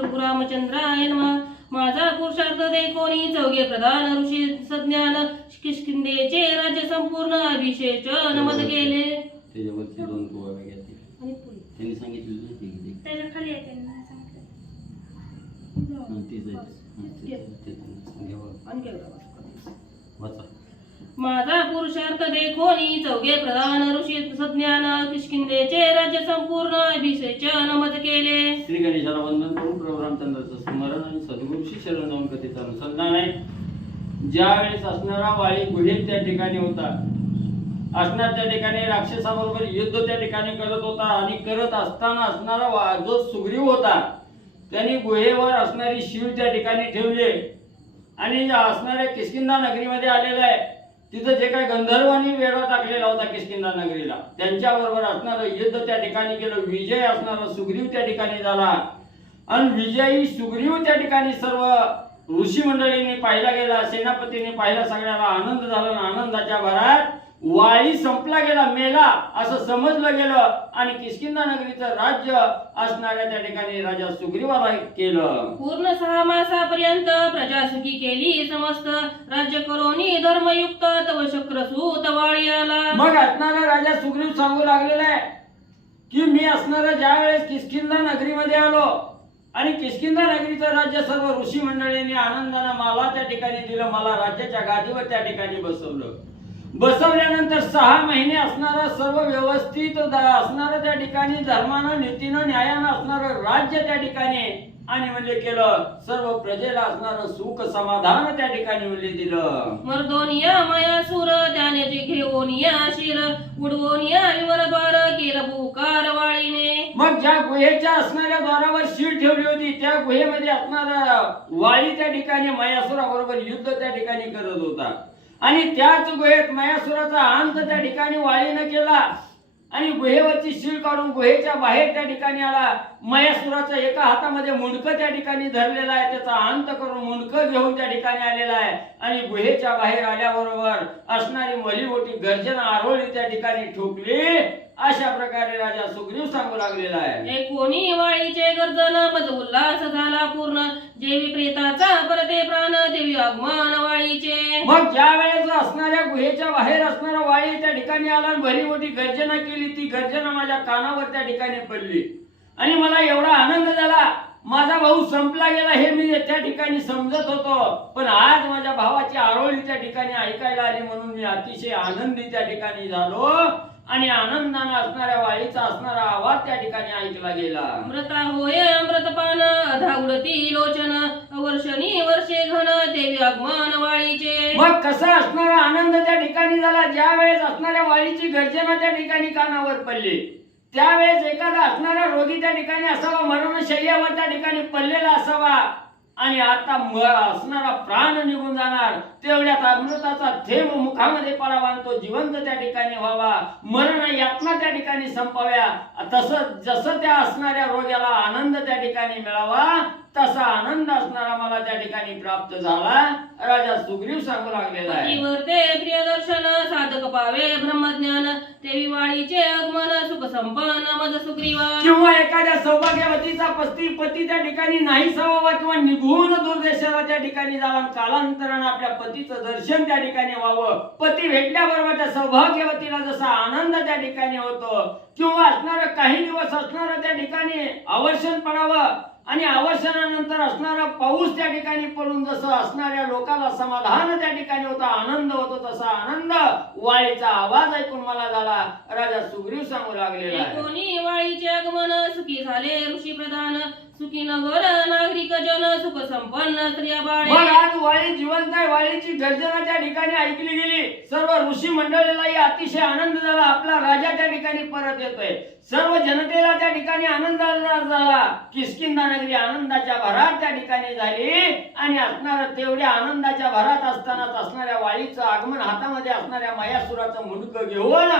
प्रभू रामचंद्राय नमः. माझा पुरुषार्थ दे कोणी चौघे प्रधान ऋषी सज्ञान किष्किंधेचे राज्य संपूर्ण अभिषेचन मत केले. त्याच्यावरती 2 पोळ्या घेतली आणि पुढे त्यांनी सांगितलं ना ते त्याच्या खाली आहे त्यांना सांगितलं. आणि केवढा वाचा. माझा पुरुषार्थ दे कोणी चौघे प्रधान ऋषी सज्ञान किष्किंधेचे राज्य संपूर्ण अभिषेचन मत केले. श्री गणेशाला वंदन करून प्रभू रामचंद्राचं स्मरण आणि सद्गुरूशी शरण जाऊन कथेचं अनुसंधान आहे. ज्या वेळेस असणारा वाळी गुहेत त्या ठिकाणी होता, असणार त्या ठिकाणी राक्षसाबरोबर युद्ध त्या ठिकाणी करत होता आणि करत असताना असणारा जो सुग्रीव होता त्यांनी गुहेवर असणारी शिव त्या ठिकाणी ठेवले आणि असणाऱ्या किष्किंधा नगरीमध्ये आलेला आहे. तिथं जे काय गंधर्वांनी वेढा टाकलेला होता किष्किंधा नगरीला, त्यांच्या बरोबर असणारं युद्ध त्या ठिकाणी केलं. विजय असणारा सुग्रीव त्या ठिकाणी झाला आणि विजयी सुग्रीव त्या ठिकाणी सर्व ऋषी मंडळींनी पाहिला गेला, सेनापतींनी पाहिला, सगळ्याला आनंद झाला. आनंदाच्या भरात वाळी संपला गेला, मेला असं समजलं गेलं आणि किष्किंधा नगरीचं राज्य असणाऱ्या त्या ठिकाणी राजा सुग्रीवाला केलं. पूर्ण 6 मासापर्यंत प्रजा सुखी केली, समस्त राज्य करोनी धर्मयुक्त तव शक्रसूत वाळी आला. मग असणारा राजा सुग्रीव सांगू लागलेला आहे की मी असणारा ज्या वेळेस किष्किंधा नगरीमध्ये आलो आणि किष्किंधा नगरीचं राज्य सर्व ऋषी मंडळींनी आनंदाने मला त्या ठिकाणी दिलं, मला राज्याच्या गादीवर त्या ठिकाणी बसवलं. बसवल्यानंतर 6 महिने असणारा सर्व व्यवस्थित असणारं त्या ठिकाणी धर्मानं नीतीनं न्यायानं असणारं राज्य त्या ठिकाणी आणि म्हणजे केलं. सर्व प्रजेला असणारं सुख समाधान त्या ठिकाणी म्हणजे दिलं. मर्दोनिया मायासूर त्याने जे घेऊनिया शिर उडवोनिया विवरद्वार केलं पुकार वाळीने. मग ज्या गुहेच्या असणाऱ्या द्वारावर शीळ ठेवली होती त्या गुहेमध्ये असणारा वाळी त्या ठिकाणी मयासुराबरोबर युद्ध त्या ठिकाणी करत होता आणि त्याच गुहेत मयासुराचा अंत त्या ठिकाणी वाळीनं केला आणि गुहेवरची शीळ काढून गुहेच्या बाहेर त्या ठिकाणी आला. मयासुराचा एका हातामध्ये मुंडकं त्या ठिकाणी धरलेला आहे, त्याचा अंत करून मुंडकं घेऊन त्या ठिकाणी आलेला आहे आणि गुहेच्या बाहेर आल्याबरोबर असणारी मलीमोठी गर्जना आरोळी त्या ठिकाणी ठोकली. अशा प्रकारे राजा सुग्रीव सांगू लागलेला आहे. कोणी वाळीचे गर्जन मज उल्हास झाला पूर्ण, जेवी प्रेताचा परते प्राण देवी आगमन वाळीचे. मग ज्या वेळेस असणाऱ्या गुहेच्या बाहेर असणारा वाळी त्या ठिकाणी आला आणि भरी मोठी गर्जना केली, ती गर्जना माझ्या कानावर त्या ठिकाणी पडली आणि मला एवढा आनंद झाला. माझा भाऊ संपला गेला हे मी त्या ठिकाणी समजत होतो, पण आज माझ्या भावाची आरोळी त्या ठिकाणी ऐकायला आली म्हणून मी अतिशय आनंदी त्या ठिकाणी झालो आणि आनंदाने असणाऱ्या वाळीचा असणारा आवाज त्या ठिकाणी ऐकला गेला. अमृता होय अमृतपान अधा उडती लोचन वर्षणी वर्षे घन देवी आगमन वाळीचे. मग कसा असणारा आनंद त्या ठिकाणी झाला ज्या वेळेस असणाऱ्या वाळीची गर्जना त्या ठिकाणी कानावर पडली. त्यावेळेस एखादा असणारा रोगी त्या ठिकाणी असावा, मरणशय्यावर त्या ठिकाणी पडलेला असावा आणि आता असणारा प्राण निघून जाणार, तेवढ्यात अमृताचा थेंब मुखामध्ये पडावा आणि तो जिवंत त्या ठिकाणी व्हावा, मरण यातना त्या ठिकाणी संपाव्या. तसं जसं त्या असणाऱ्या रोग्याला आनंद त्या ठिकाणी मिळावा तसा आनंद असणारा मला त्या ठिकाणी प्राप्त झाला. राजा सुग्रीव सांगू लागलेला आहे. वर्ते प्रिय दर्शन साधक पावे ब्रह्मज्ञान देवी वाळीचे आगमन सुख संपन्न मज सुग्रीवा. किंवा एखाद्या सौभाग्यवतीचा पती त्या ठिकाणी नाही सवावा किंवा निघून दूरदेशाला त्या ठिकाणी जावा, कालांतराने आपल्या पतीचं दर्शन त्या ठिकाणी व्हावं. पती भेटल्याबरोबर त्या सौभाग्यवतीला जसा आनंद त्या ठिकाणी होतो किंवा असणारा काही दिवस असणारा त्या ठिकाणी आवर्षण पडावं आणि आवर्षणानंतर असणारा पाऊस त्या ठिकाणी पडून जसं असणाऱ्या लोकांना समाधान त्या ठिकाणी होता, आनंद होतो, तसा आनंद वाळीचा आवाज ऐकून मला झाला. राजा सुग्रीव सांगू लागलेला आहे. कोणी वाळीचे आगमन सुखी झाले ऋषी प्रधान सुखी नगर नागरिक जन सुख संपन्न स्त्रिया बाळे. मग आज वाळी जिवंत आहे, वाळीची गर्जना त्या ठिकाणी ऐकली गेली. सर्व ऋषी मंडळीलाही अतिशय आनंद झाला, आपला राजा त्या ठिकाणी परत येतोय. सर्व जनतेला त्या ठिकाणी आनंद झाला. किष्किंधा नगरी आनंदाच्या भरात त्या ठिकाणी झाली आणि असणाऱ्या तेवढ्या आनंदाच्या भरात असतानाच असणाऱ्या वाळीचं आगमन हातामध्ये असणाऱ्या मयासुराचं मुंडकं घेऊन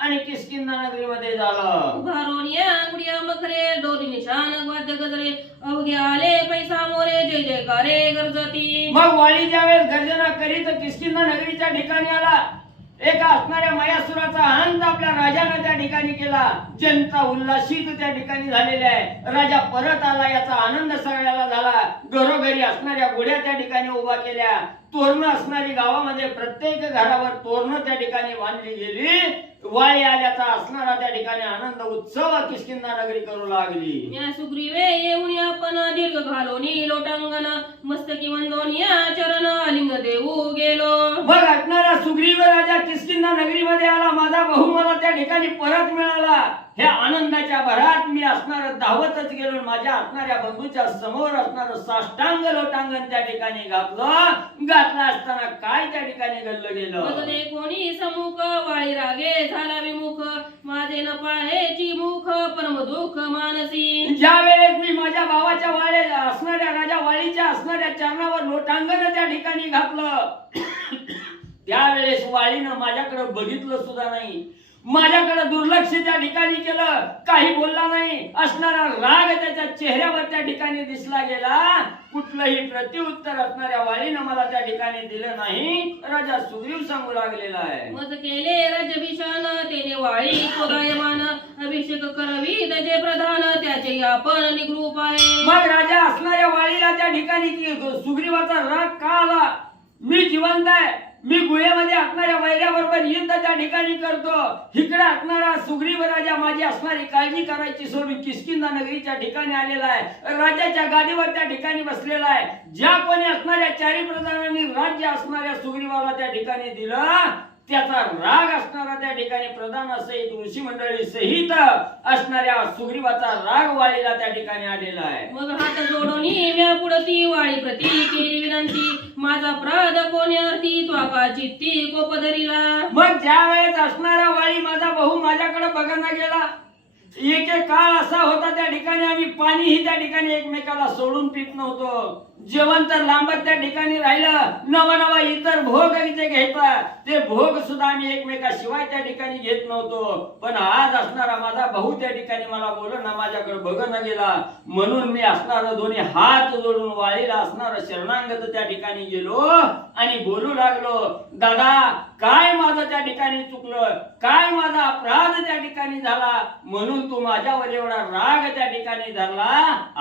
आणि किष्किंधा नगरीमध्ये झालं. उभारोनिया गुडिया मखरे डोली निशान वाद्य गजरे अवघे आले पैसा मोरे जय जयकारे गरजती. मग वाळी ज्यावेळेस गर्जना करीत किष्किंधा नगरीच्या ठिकाणी आला, एका असणाऱ्या मायासुराचा अंत आपल्या राजानं त्या ठिकाणी केला. जनता उल्हासित त्या ठिकाणी झालेली आहे. राजा परत आला याचा आनंद सगळ्याला झाला. घरोघरी असणाऱ्या गुढ्या त्या ठिकाणी उभा केल्या. तोरणं असणारी गावामध्ये प्रत्येक घरावर तोरणं त्या ठिकाणी बांधली गेली. वाळी आल्याचा असणारा त्या ठिकाणी आनंद उत्सव किष्किंधा नगरी करू लागली. या सुग्रीवे येऊन आपण दीर्घ घालोनी लोटांगण मस्तकी वंदोनिया चरण आलिंग देऊ गेलो. मग असणारा सुग्रीव राजा किष्किंधा नगरीमध्ये आला. माझा भाऊ मला त्या ठिकाणी परत मिळाला. ह्या आनंदाच्या भरात मी असणार धावतच गेलो. माझ्या असणाऱ्या बंधूच्या समोर असणार साष्टांग लोटांगण त्या ठिकाणी घातलं असताना काय त्या ठिकाणी घडलं गेलं. बघते कोणी समुख वाळी रागे झाला विमुख माझे न पाहेची मुख परम दुःख मानसी. ज्या वेळेस मी माझ्या भावाच्या वाळे असणाऱ्या राजा वाळीच्या असणाऱ्या चरणावर लोटांगण त्या ठिकाणी घातलं त्यावेळेस वाळीनं माझ्याकडे बघितलं सुद्धा नाही. माझ्याकडे दुर्लक्ष त्या ठिकाणी केलं. काही बोलला नाही. असणारा राग त्याच्या चेहऱ्यावर त्या ठिकाणी दिसला गेला. कुठलंही प्रत्युत्तर असणाऱ्या वाळीनं मला त्या ठिकाणी दिलं नाही. राजा सुग्रीव सांगू लागलेला आहे. मज केले राज्याभिषान तेने वाळी कोदायमान अभिषेक करवी त्याचे प्रधान त्याचे आपण निगरूप आहे. मग राजा असणाऱ्या वाळीला त्या ठिकाणी सुग्रीवाचा राग का आला. मी जिवंत आहे. मी गुहेमध्ये असणाऱ्या वैऱ्याबरोबर युद्ध त्या ठिकाणी करतो. इकडे असणारा सुग्रीव राजा माझी असणारी काळजी करायची सोडून किष्किंधा नगरीच्या ठिकाणी आलेला आहे. राजाच्या गादीवर त्या ठिकाणी बसलेला आहे. ज्या कोणी असणाऱ्या चारी प्रधानांनी राज्य असणाऱ्या सुग्रीवाला त्या ठिकाणी दिलं त्याचा राग असणारा त्या ठिकाणी प्रधान सहित ऋषी मंडळी सहित असणाऱ्या सुग्रीवाचा राग वाळीला त्या ठिकाणी आलेला आहे. मग हात जोडोनी म्या पुढती वाळी प्रती केली विनंती माझा प्राद कोणी अर्थी त्वाका चित्ती कोप धरिला. मग ज्या वेळेस असणारा वाळी माझा भाऊ माझ्याकडे बघायला गेला. एक काळ असा होता त्या ठिकाणी आम्ही पाणीही त्या ठिकाणी एकमेकाला सोडून पित नव्हतो. जेवण तर लांबत त्या ठिकाणी राहिलं. नवा नवा इतर भोग जे घेतात ते भोग सुद्धा आम्ही एकमेकाशिवाय त्या ठिकाणी घेत नव्हतो. पण आज असणारा माझा भाऊ त्या ठिकाणी मला बोलणं माझ्याकडे बघणं गेला. म्हणून मी असणारा दोन्ही हात जोडून वाळीला असणारा शरणांगत त्या ठिकाणी गेलो आणि बोलू लागलो. दादा काय माझं त्या ठिकाणी चुकलं. काय माझा अपराध त्या ठिकाणी झाला म्हणून तू माझ्यावर एवढा राग त्या ठिकाणी धरला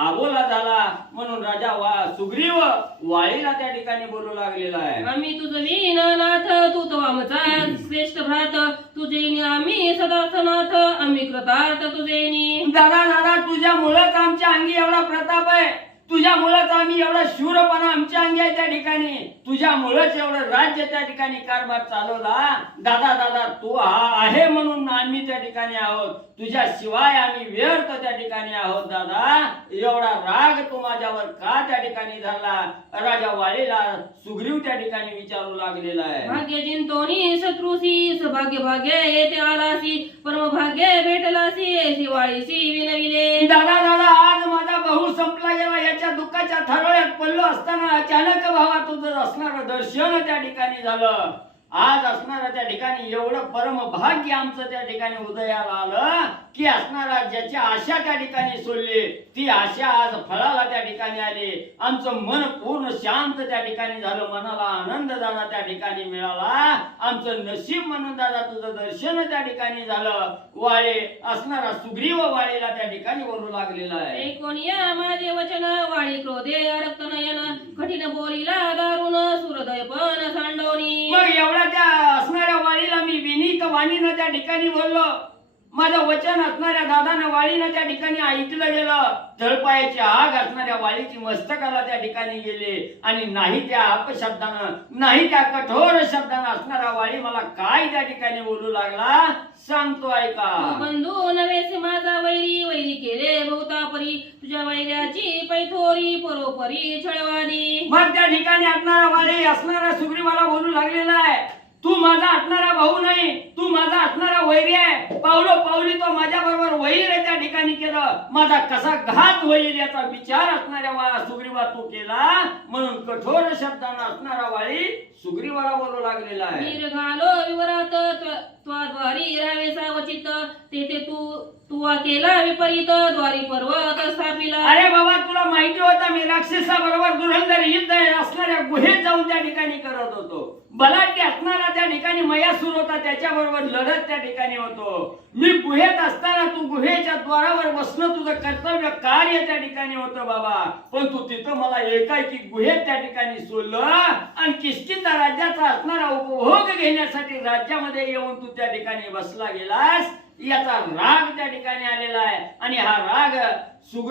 आबोला झाला. म्हणून राजा सुग्रीव वाळीला त्या ठिकाणी बोलू लागलेला आहे. आम्ही तुझ वीन नाथ तू तो आमचा श्रेष्ठ भ्रात तुझे आम्ही सदा सनाथ आम्ही कृतार्थ तुझेनी. दादा दादा तुझ्यामुळेच आमच्या अंगी एवढा प्रताप आहे. तुझ्यामुळेच आम्ही एवढा शूरपणा आमच्या अंगी आहे त्या ठिकाणी. तुझ्यामुळेच एवढं राज्य त्या ठिकाणी कारभार चालवला. दादा दादा तू आहे म्हणून आम्ही त्या ठिकाणी आहोत. तुझ्याशिवाय आम्ही व्यर्थ त्या ठिकाणी आहोत. दादा एवढा राग तू माझ्यावर का त्या ठिकाणी झाला. राजा वाळीला सुग्रीव त्या ठिकाणी विचारू लागलेला आहे. भाग्य जिंतोनी शत्रुसी सौभाग्य भाग्य येते आलासी परम भाग्य भेटलासी ऐशी वाळीसी विनविले. दादा दादा आज माझा भाऊ संपला गेला. याच्या दुःखाच्या थरोळ्यात पडलो असताना अचानक भावा तुझं असणारं दर्शन त्या ठिकाणी झालं. आज असणारा त्या ठिकाणी एवढं परम भाग्य आमचं त्या ठिकाणी उदयाला आलं की असणारा ज्याची आशा त्या ठिकाणी सोडली ती आशा आज फळाला त्या ठिकाणी आली. आमचं मन पूर्ण शांत त्या ठिकाणी झालं. मनाला आनंद दादा त्या ठिकाणी मिळाला. आमचं नशीब म्हणून दादा तुझं दर्शन त्या ठिकाणी झालं. वाळे असणारा सुग्रीव वाळीला त्या ठिकाणी बोलू लागलेला आहे. कोणिया माझे वचन वाळी क्रोधे रक्त नयन कठीण बोलीला दारुण सुरदय पण सांडवणी. मग एवढा त्या असणाऱ्या वाळीला मी विनीत वाणीनं त्या ठिकाणी बोललो. माझं वचन असणाऱ्या दादानं वाळीनं त्या ठिकाणी ऐकलं गेलं. तळपायाची आग असणाऱ्या वाळीची मस्तकाला त्या ठिकाणी गेले आणि नाही त्या अपशब्दानं नाही त्या कठोर शब्दानं असणारा वाळी मला काय त्या ठिकाणी बोलू लागला सांगतो ऐका. बंधू नव्हेसे माझा वैरी वैरी केले बहुतापरी तुझ्या वैर्याची पैथोरी परोपरी छळवादी. मग त्या ठिकाणी असणारा वाळी असणारा सुग्रीवाला बोलू लागलेला आहे. तू माझा असणारा भाऊ नाही. तू माझा असणारा वैरी आहे. पावलो पावली तो माझ्या बरोबर वैर त्या ठिकाणी केलं. माझा कसा घात होईल याचा विचार असणाऱ्या सुग्रीवा तू केला. म्हणून कठोर शब्दानं असणारा वाळी सुग्रीवाला बोलू लागलेला आहे. वीर घालो विवरात त्वाद्वारी राहावे सावचित तेथे तू केला विपरीत द्वारी पर्वत स्थापिला. अरे बाबा तुला माहिती माहिती होतं मी राक्षसाबरोबर धुरंधर युद्ध असणाऱ्या गुहेत जाऊन त्या ठिकाणी करत होतो. बलाढ्य असणारा त्या ठिकाणी मयासूर होता, त्याच्याबरोबर लढत त्या ठिकाणी होतो. मी गुहेत असताना तू गुहेच्या द्वारावर बसणं तुझं कर्तव्य कार्य त्या ठिकाणी होतं बाबा. पण तू तिथं मला एकाएकी गुहेत त्या ठिकाणी सोडलं आणि किष्किंधा राज्याचा असणारा उपभोग घेण्यासाठी राज्यामध्ये येऊन तू त्या ठिकाणी बसला गेलास. याचा राग त्या ठिकाणी आलेला आहे आणि हा राग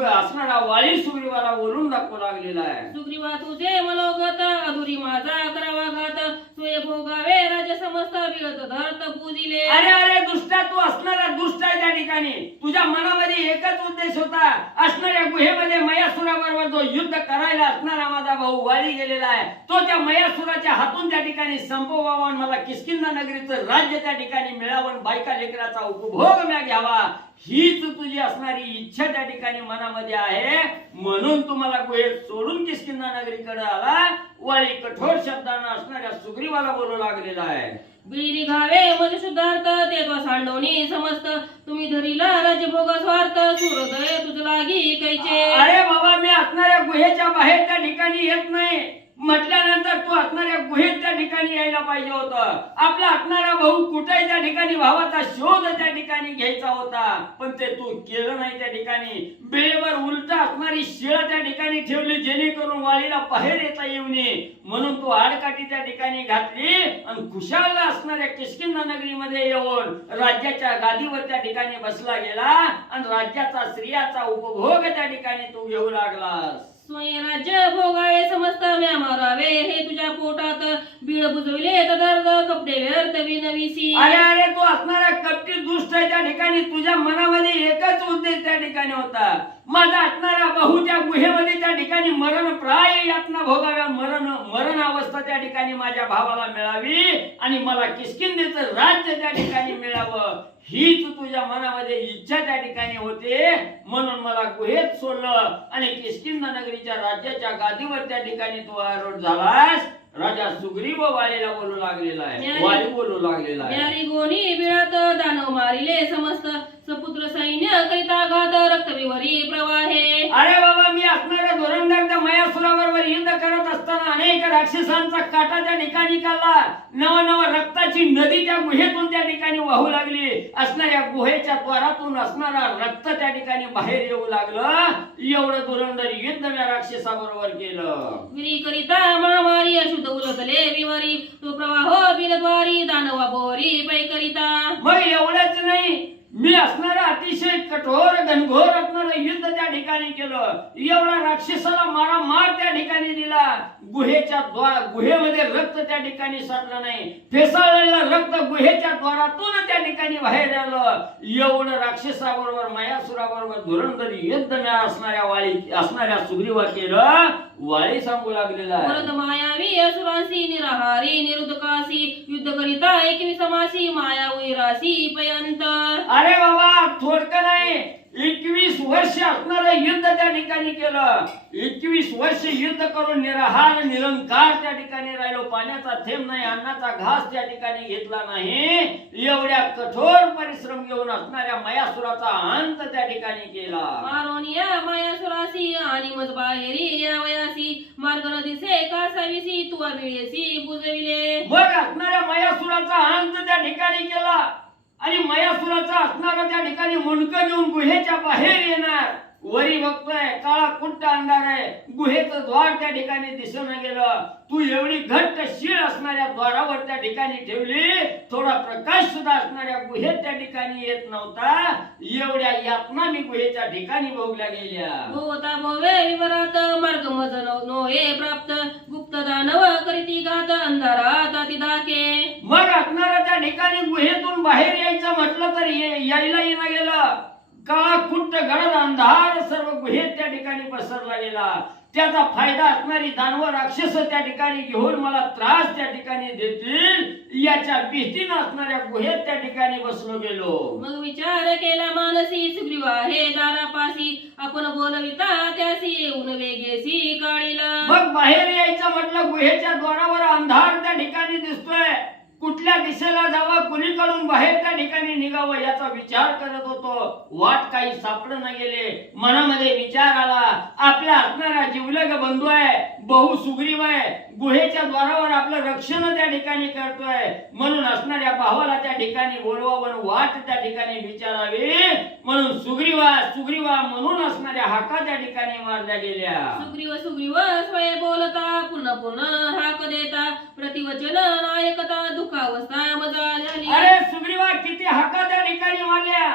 असणारा वाली सुग्रीवाला बोलून दाखवू लागलेला आहे. सुग्रीवा तुझे मनोगत अधुरी माझा करावा घात सोय भोगावे राज्य समस्त बिळत धरत पूजिले. अरे अरे दुष्टा, तू असणारा दुष्ट आहे त्या ठिकाणी. तुझ्या मनामध्ये एकच उद्देश होता, असणाऱ्या गुहेमध्ये मयासुराबरोबर जो युद्ध करायला असणारा माझा भाऊ वाली गेलेला आहे तो त्या मयासुराच्या हातून त्या ठिकाणी संपवावा आणि मला किष्किंधा नगरीचं राज्य त्या ठिकाणी मिळावं, बायका लेकराचा उपभोग म्या घ्यावा, हीच तुझी असणारी इच्छा त्या ठिकाणी मनामध्ये आहे. म्हणून तुम्हाला गुहेत सोडून किष्किंधा नगरीकडे आला. वाली कठोर शब्दांना असणाऱ्या सुग्रीवाला बोलू लागलेला आहे. बिळी घावे मज शुद्धार्थ ते तो सांडवणी समस्त तुम्ही धरीला राज्यभोग स्वार्थ सूर्योदय तुझ लागी कैचे. अरे बाबा, मी असणाऱ्या गुहेच्या बाहेर त्या ठिकाणी येत नाही म्हटल्यानंतर तू असणाऱ्या गुहेत त्या ठिकाणी यायला पाहिजे होतं. आपला असणारा भाऊ कुठे त्या ठिकाणी भावाचा शोध त्या ठिकाणी घ्यायचा होता, पण ते तू केलं नाही. त्या ठिकाणी बेळेवर उलट असणारी शिळ त्या ठिकाणी ठेवली जेणेकरून वालीला बाहेर येता येऊ नये म्हणून तू आडकाठी त्या ठिकाणी घातली आणि खुशाल असणाऱ्या किष्किंधा नगरीमध्ये येऊन राज्याच्या गादीवर त्या ठिकाणी बसला गेला आणि राज्याचा स्त्रियाचा उपभोग त्या ठिकाणी तू घेऊ लागलास. स्वयंराज्य भोगावे समस्त म्या मारावे हे तुझ्या पोटात बीळ बुजविले तदर्थ कपडे व्यर्थ विनविसी. अरे अरे, तू असणारा कपटी दुष्ट आहे त्या ठिकाणी. तुझ्या मनामध्ये एकच उद्देश त्या ठिकाणी होता, माझा असणारा भाऊ त्या गुहेमध्ये त्या ठिकाणी मरण प्राय यातना भोगाव्या, मरण अवस्था त्या ठिकाणी माझ्या भावाला मिळावी आणि मला किष्किंधेचं राज्य त्या ठिकाणी मिळावं, हीच तुझ्या मनामध्ये इच्छा त्या ठिकाणी होते. म्हणून मला गुहेत सोडलं आणि किष्किंधा नगरीच्या राज्याच्या गादीवर त्या ठिकाणी तू आरूढ झालास. राजा सुग्रीव वालीला बोलू लागलेला आहे, वाली बोलू लागलेला आहे. न्यारी गोनी बिळात दानव मारिले समस्त सपुत्र सैन्य करिता घात रक्तविवरी प्रवाहे. अरे बाबा, मी असणाऱ्या धुरंधर त्या मयासुराबरोबर युद्ध करत असताना अनेक राक्षसांचा काटा त्या ठिकाणी काढला. नव रक्ताची नदी त्या गुहेतून त्या ठिकाणी वाहू लागली. असणाऱ्या गुहेच्या द्वारातून असणारा रक्त त्या ठिकाणी बाहेर येऊ लागलं. एवढं धुरंधर युद्ध मी राक्षसाबरोबर केलं. विरी करिता महामारी अशुद्ध उलटले विवरी तो प्रवाह बिनद्वारी दानवा बोरी पै करिता. मग एवढंच नाही, मी असणारा अतिशय कठोर घनघोर असणारं युद्ध त्या ठिकाणी केलं. एवढा राक्षसाला मारामार त्या ठिकाणी दिला. गुहेमध्ये रक्त त्या ठिकाणी साठलं नाही, फेसाळलेलं रक्त गुहेच्या द्वारातून त्या ठिकाणी बाहेर आलं. एवढं राक्षसाबरोबर मयासुराबरोबर धुरंधर युद्ध मी असणाऱ्या सुग्रीवा केलं. वाली सांगू लागलेला आहे, वरद मायावी असुरांसी निराहारी निरुदकासी युद्ध करिता एकवी समासी माया उरासी पयंत. अरे बाबा, थोडकं नाही, 21 वर्ष असणारं युद्ध त्या ठिकाणी केलं. 21 वर्ष युद्ध करून निराहार निरंकार त्या ठिकाणी राहिलो. पाण्याचा थेंब नाही, अन्नाचा घास त्या ठिकाणी घेतला नाही. एवढ्या कठोर परिश्रम घेऊन असणाऱ्या मयासुराचा अंत त्या ठिकाणी केला. मारोनिया मयासुरासी आणि मज बाहेरी या वयासी मार्ग न दिसे कासाविसी तू मिळेसी बुजविले. मग असणाऱ्या मयासुराचा अंत त्या ठिकाणी केला आणि मयासुराचा असणारा त्या ठिकाणी मुंडकं घेऊन गुहेच्या बाहेर येणार. वरी बघतोय काळा कुट्ट अंधार आहे, गुहेचं द्वार त्या ठिकाणी दिसून गेलं. तू एवढी घट्ट शीळ असणाऱ्या द्वारावर त्या ठिकाणी ठेवली, थोडा प्रकाश सुद्धा असणाऱ्या गुहेत त्या ठिकाणी येत नव्हता. एवढ्या यातना मी गुहेच्या ठिकाणी भोगल्या गेल्या. भोवता भोवे विवरात मार्ग मज नोहे प्राप्त गुप्त दानव करीती घात अंधारात अतिदाके. मग असणाऱ्या त्या ठिकाणी गुहेतून बाहेर यायचं म्हटलं तर यायला येणं गेलं. काळा कुट्ट गडद अंधार सर्व गुहेत त्या ठिकाणी पसरला गेला. त्याचा फायदा असणारी दानव राक्षस त्या ठिकाणी घेऊन मला त्रास त्या ठिकाणी देतील याच्या भीतीने असणाऱ्या गुहेत त्या ठिकाणी बसलो गेलो. मग विचार केला मानसी सुग्रीवा हे दारापासी आपण बोलविता त्यासी येऊन वेगेसी काळीला. मग बाहेर यायचं म्हटलं, गुहेच्या द्वारावर अंधार त्या ठिकाणी दिसतोय. कुठल्या कुठल्या दिशेला जावं, कुणीकडून बाहेर त्या ठिकाणी निघावं याचा विचार करत होतो. वाट काही सापड न गेले. मनामध्ये विचार आला, आपला असणारा जिवलग बंधू आहे, बहु सुग्रीव आहे, गुहेच्या द्वारावर आपलं रक्षण त्या ठिकाणी करतोय, म्हणून असणाऱ्या भावाला त्या ठिकाणी बोलवावं, वाट त्या ठिकाणी विचारावी, म्हणून सुग्रीवा सुग्रीवा म्हणून असणाऱ्या हाका त्या ठिकाणी मारल्या गेल्या. सुग्रीव सुग्रीव स्वय बोलता, पुन्हा पुन्हा हाक देता, प्रतिवचन नायकता, दुःखावस्था मजा झाली. अरे सुग्रीवा किती हाका त्या ठिकाणी मारल्या.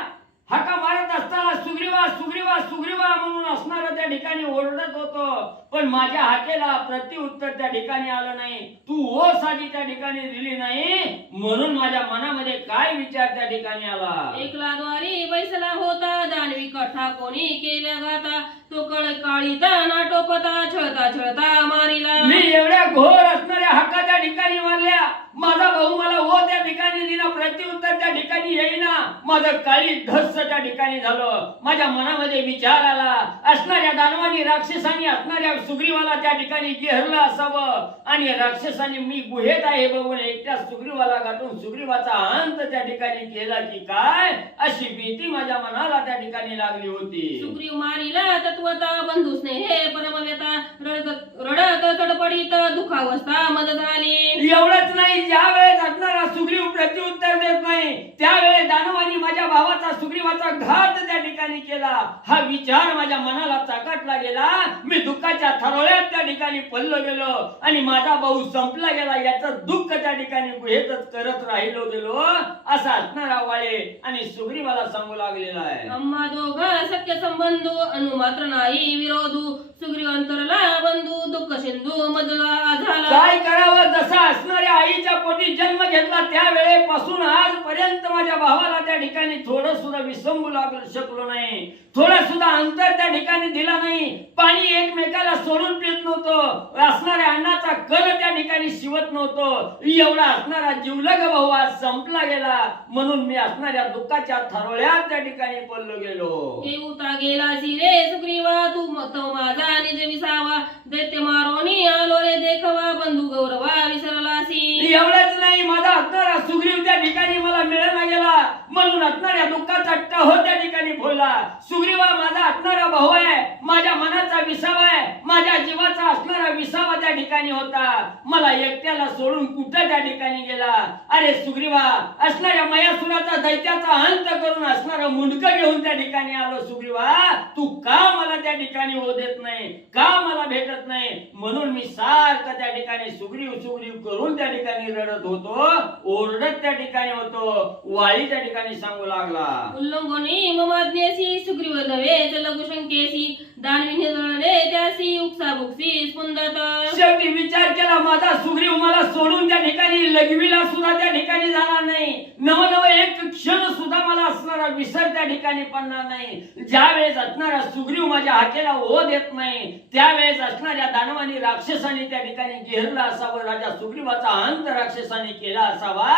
हाका मारत असताना सुग्रीवा सुग्रीवा सुग्रीवा म्हणून असणारा त्या ठिकाणी ओरडत होतो, पण माझ्या हाकेला प्रत्युत्तर त्या ठिकाणी आलं नाही. तू ओ साधी त्या ठिकाणी दिली नाही, म्हणून माझ्या मनामध्ये काय विचार त्या ठिकाणी आला. एकला द्वारी बैसला होता, दानवी कठा कोणी केल्या गाता, तो कळ काळीता नाटोपता, छळता छळता मारिला. मी एवढ्या घोर असणाऱ्या हाका त्या ठिकाणी मारल्या, माझा भाऊ मला ओ त्या ठिकाणी दिना, प्रत्युत्तर त्या ठिकाणी येईना, माझं काळी धस्स त्या ठिकाणी झालं. माझ्या मनामध्ये विचार आला, असणाऱ्या दानवानी राक्षसांनी असणाऱ्या सुग्रीवाला त्या ठिकाणी घेरलं असावं, आणि राक्षसांनी मी गुहेत आहे बघून एकट्या सुग्रीवाला गाठून सुग्रीवाचा अंत त्या ठिकाणी केला की काय, अशी भीती माझ्या मनाला त्या ठिकाणी लागली होती. सुग्रीव मारिला तत्वता, बंधू स्नेहे परमव्यता, रडत तडपडीत दुःखावस्था मज झाली. एवढंच नाही, ज्या वेळेस असणारा सुग्रीव प्रत्युत्तर देत नाही, त्यावेळेस दानवानी माझ्या भावाचा सुग्रीवाचा घात त्या ठिकाणी केला. हा विचार माझ्या मनाला चाकटला गेला. मी दुःखाच्या थरोळ्यात त्या ठिकाणी पडलो गेलो, आणि माझा भाऊ संपला गेला याचं दुःख त्या ठिकाणी गुहेतच करत राहिलो गेलो, असा असणारा वाळे आणि सुग्रीवाला सांगू लागलेला आहे. आम्हा दोघा सख्य संबंधू, अनु मात्र नाही विरोधू, सुग्रीव अंतरला बंधू, दुःख सिंधू मजला झाला. काय करावं, जसा असणाऱ्या आईच्या पोटी जन्म घेतला त्यावेळेपासून आजपर्यंत माझ्या भावाला त्या ठिकाणी थोडं सुद्धा विसंबू लागू शकलो नाही, थोडा सुद्धा अंतर त्या ठिकाणी दिला नाही. पाणी एकमेकाला सोडून पित नव्हतो, असणाऱ्या अन्नाचा कण त्या ठिकाणी शिवत नव्हतो. एवढा असणारा जिवलग भाऊ आज संपला गेला, म्हणून मी असणाऱ्या दुःखाच्या थरोळ्यात त्या ठिकाणी पडलो गेलो. येऊता गेला रे सुग्रीवा, तू तो माझा निज विसावा, दैत्य मारोनी आलो रे देखवा, बंधू गौरवा विसरलासी. एवढंच नाही, माझा असणारा सुग्रीव त्या ठिकाणी मला मिळाला गेला, म्हणून असणाऱ्या दुःखाचा टह त्या ठिकाणी बोलला. सुग्रीवा माझा असणारा भाऊ आहे, माझ्या मनाचा विसावा आहे, माझ्या जीवाचा असणारा विसावा त्या ठिकाणी होता, मला एकट्याला सोडून कुठं त्या ठिकाणी गेला. अरे सुग्रीवा, असणाऱ्या मयासुराचा दैत्याचा अंत करून असणारा मुंडकं घेऊन त्या ठिकाणी आलो. सुग्रीवा, तू का मला त्या ठिकाणी होऊ देत नाही, का मला भेटत नाही, म्हणून मी सारखं त्या ठिकाणी सुग्रीव सुग्रीव करून त्या ठिकाणी रडत होतो, ओरडत त्या ठिकाणी होतो. वाळी त्या ठिकाणी सांगू लागला, उल्लंघनी ममाज्ञेसी, सुग्रीव नव्हे लघु शंकेसी, दानवी निजळले त्यासी, उपसा बुक्सी स्पंदत. शेवटी विचार केला, माझा सुग्रीव मला सोडून त्या ठिकाणी लघवीला सुद्धा त्या ठिकाणी जाणार नाही, नव एक क्षण सुद्धा मला असणारा विसर त्या ठिकाणी पडणार नाही. ज्या वेळेस असणारा सुग्रीव माझ्या हाकेला ओ देत नाही, त्यावेळेस असणाऱ्या दानवानी राक्षसांनी त्या ठिकाणी घेरला असावं, राजा सुग्रीवाचा अंत राक्षसांनी केला असावा,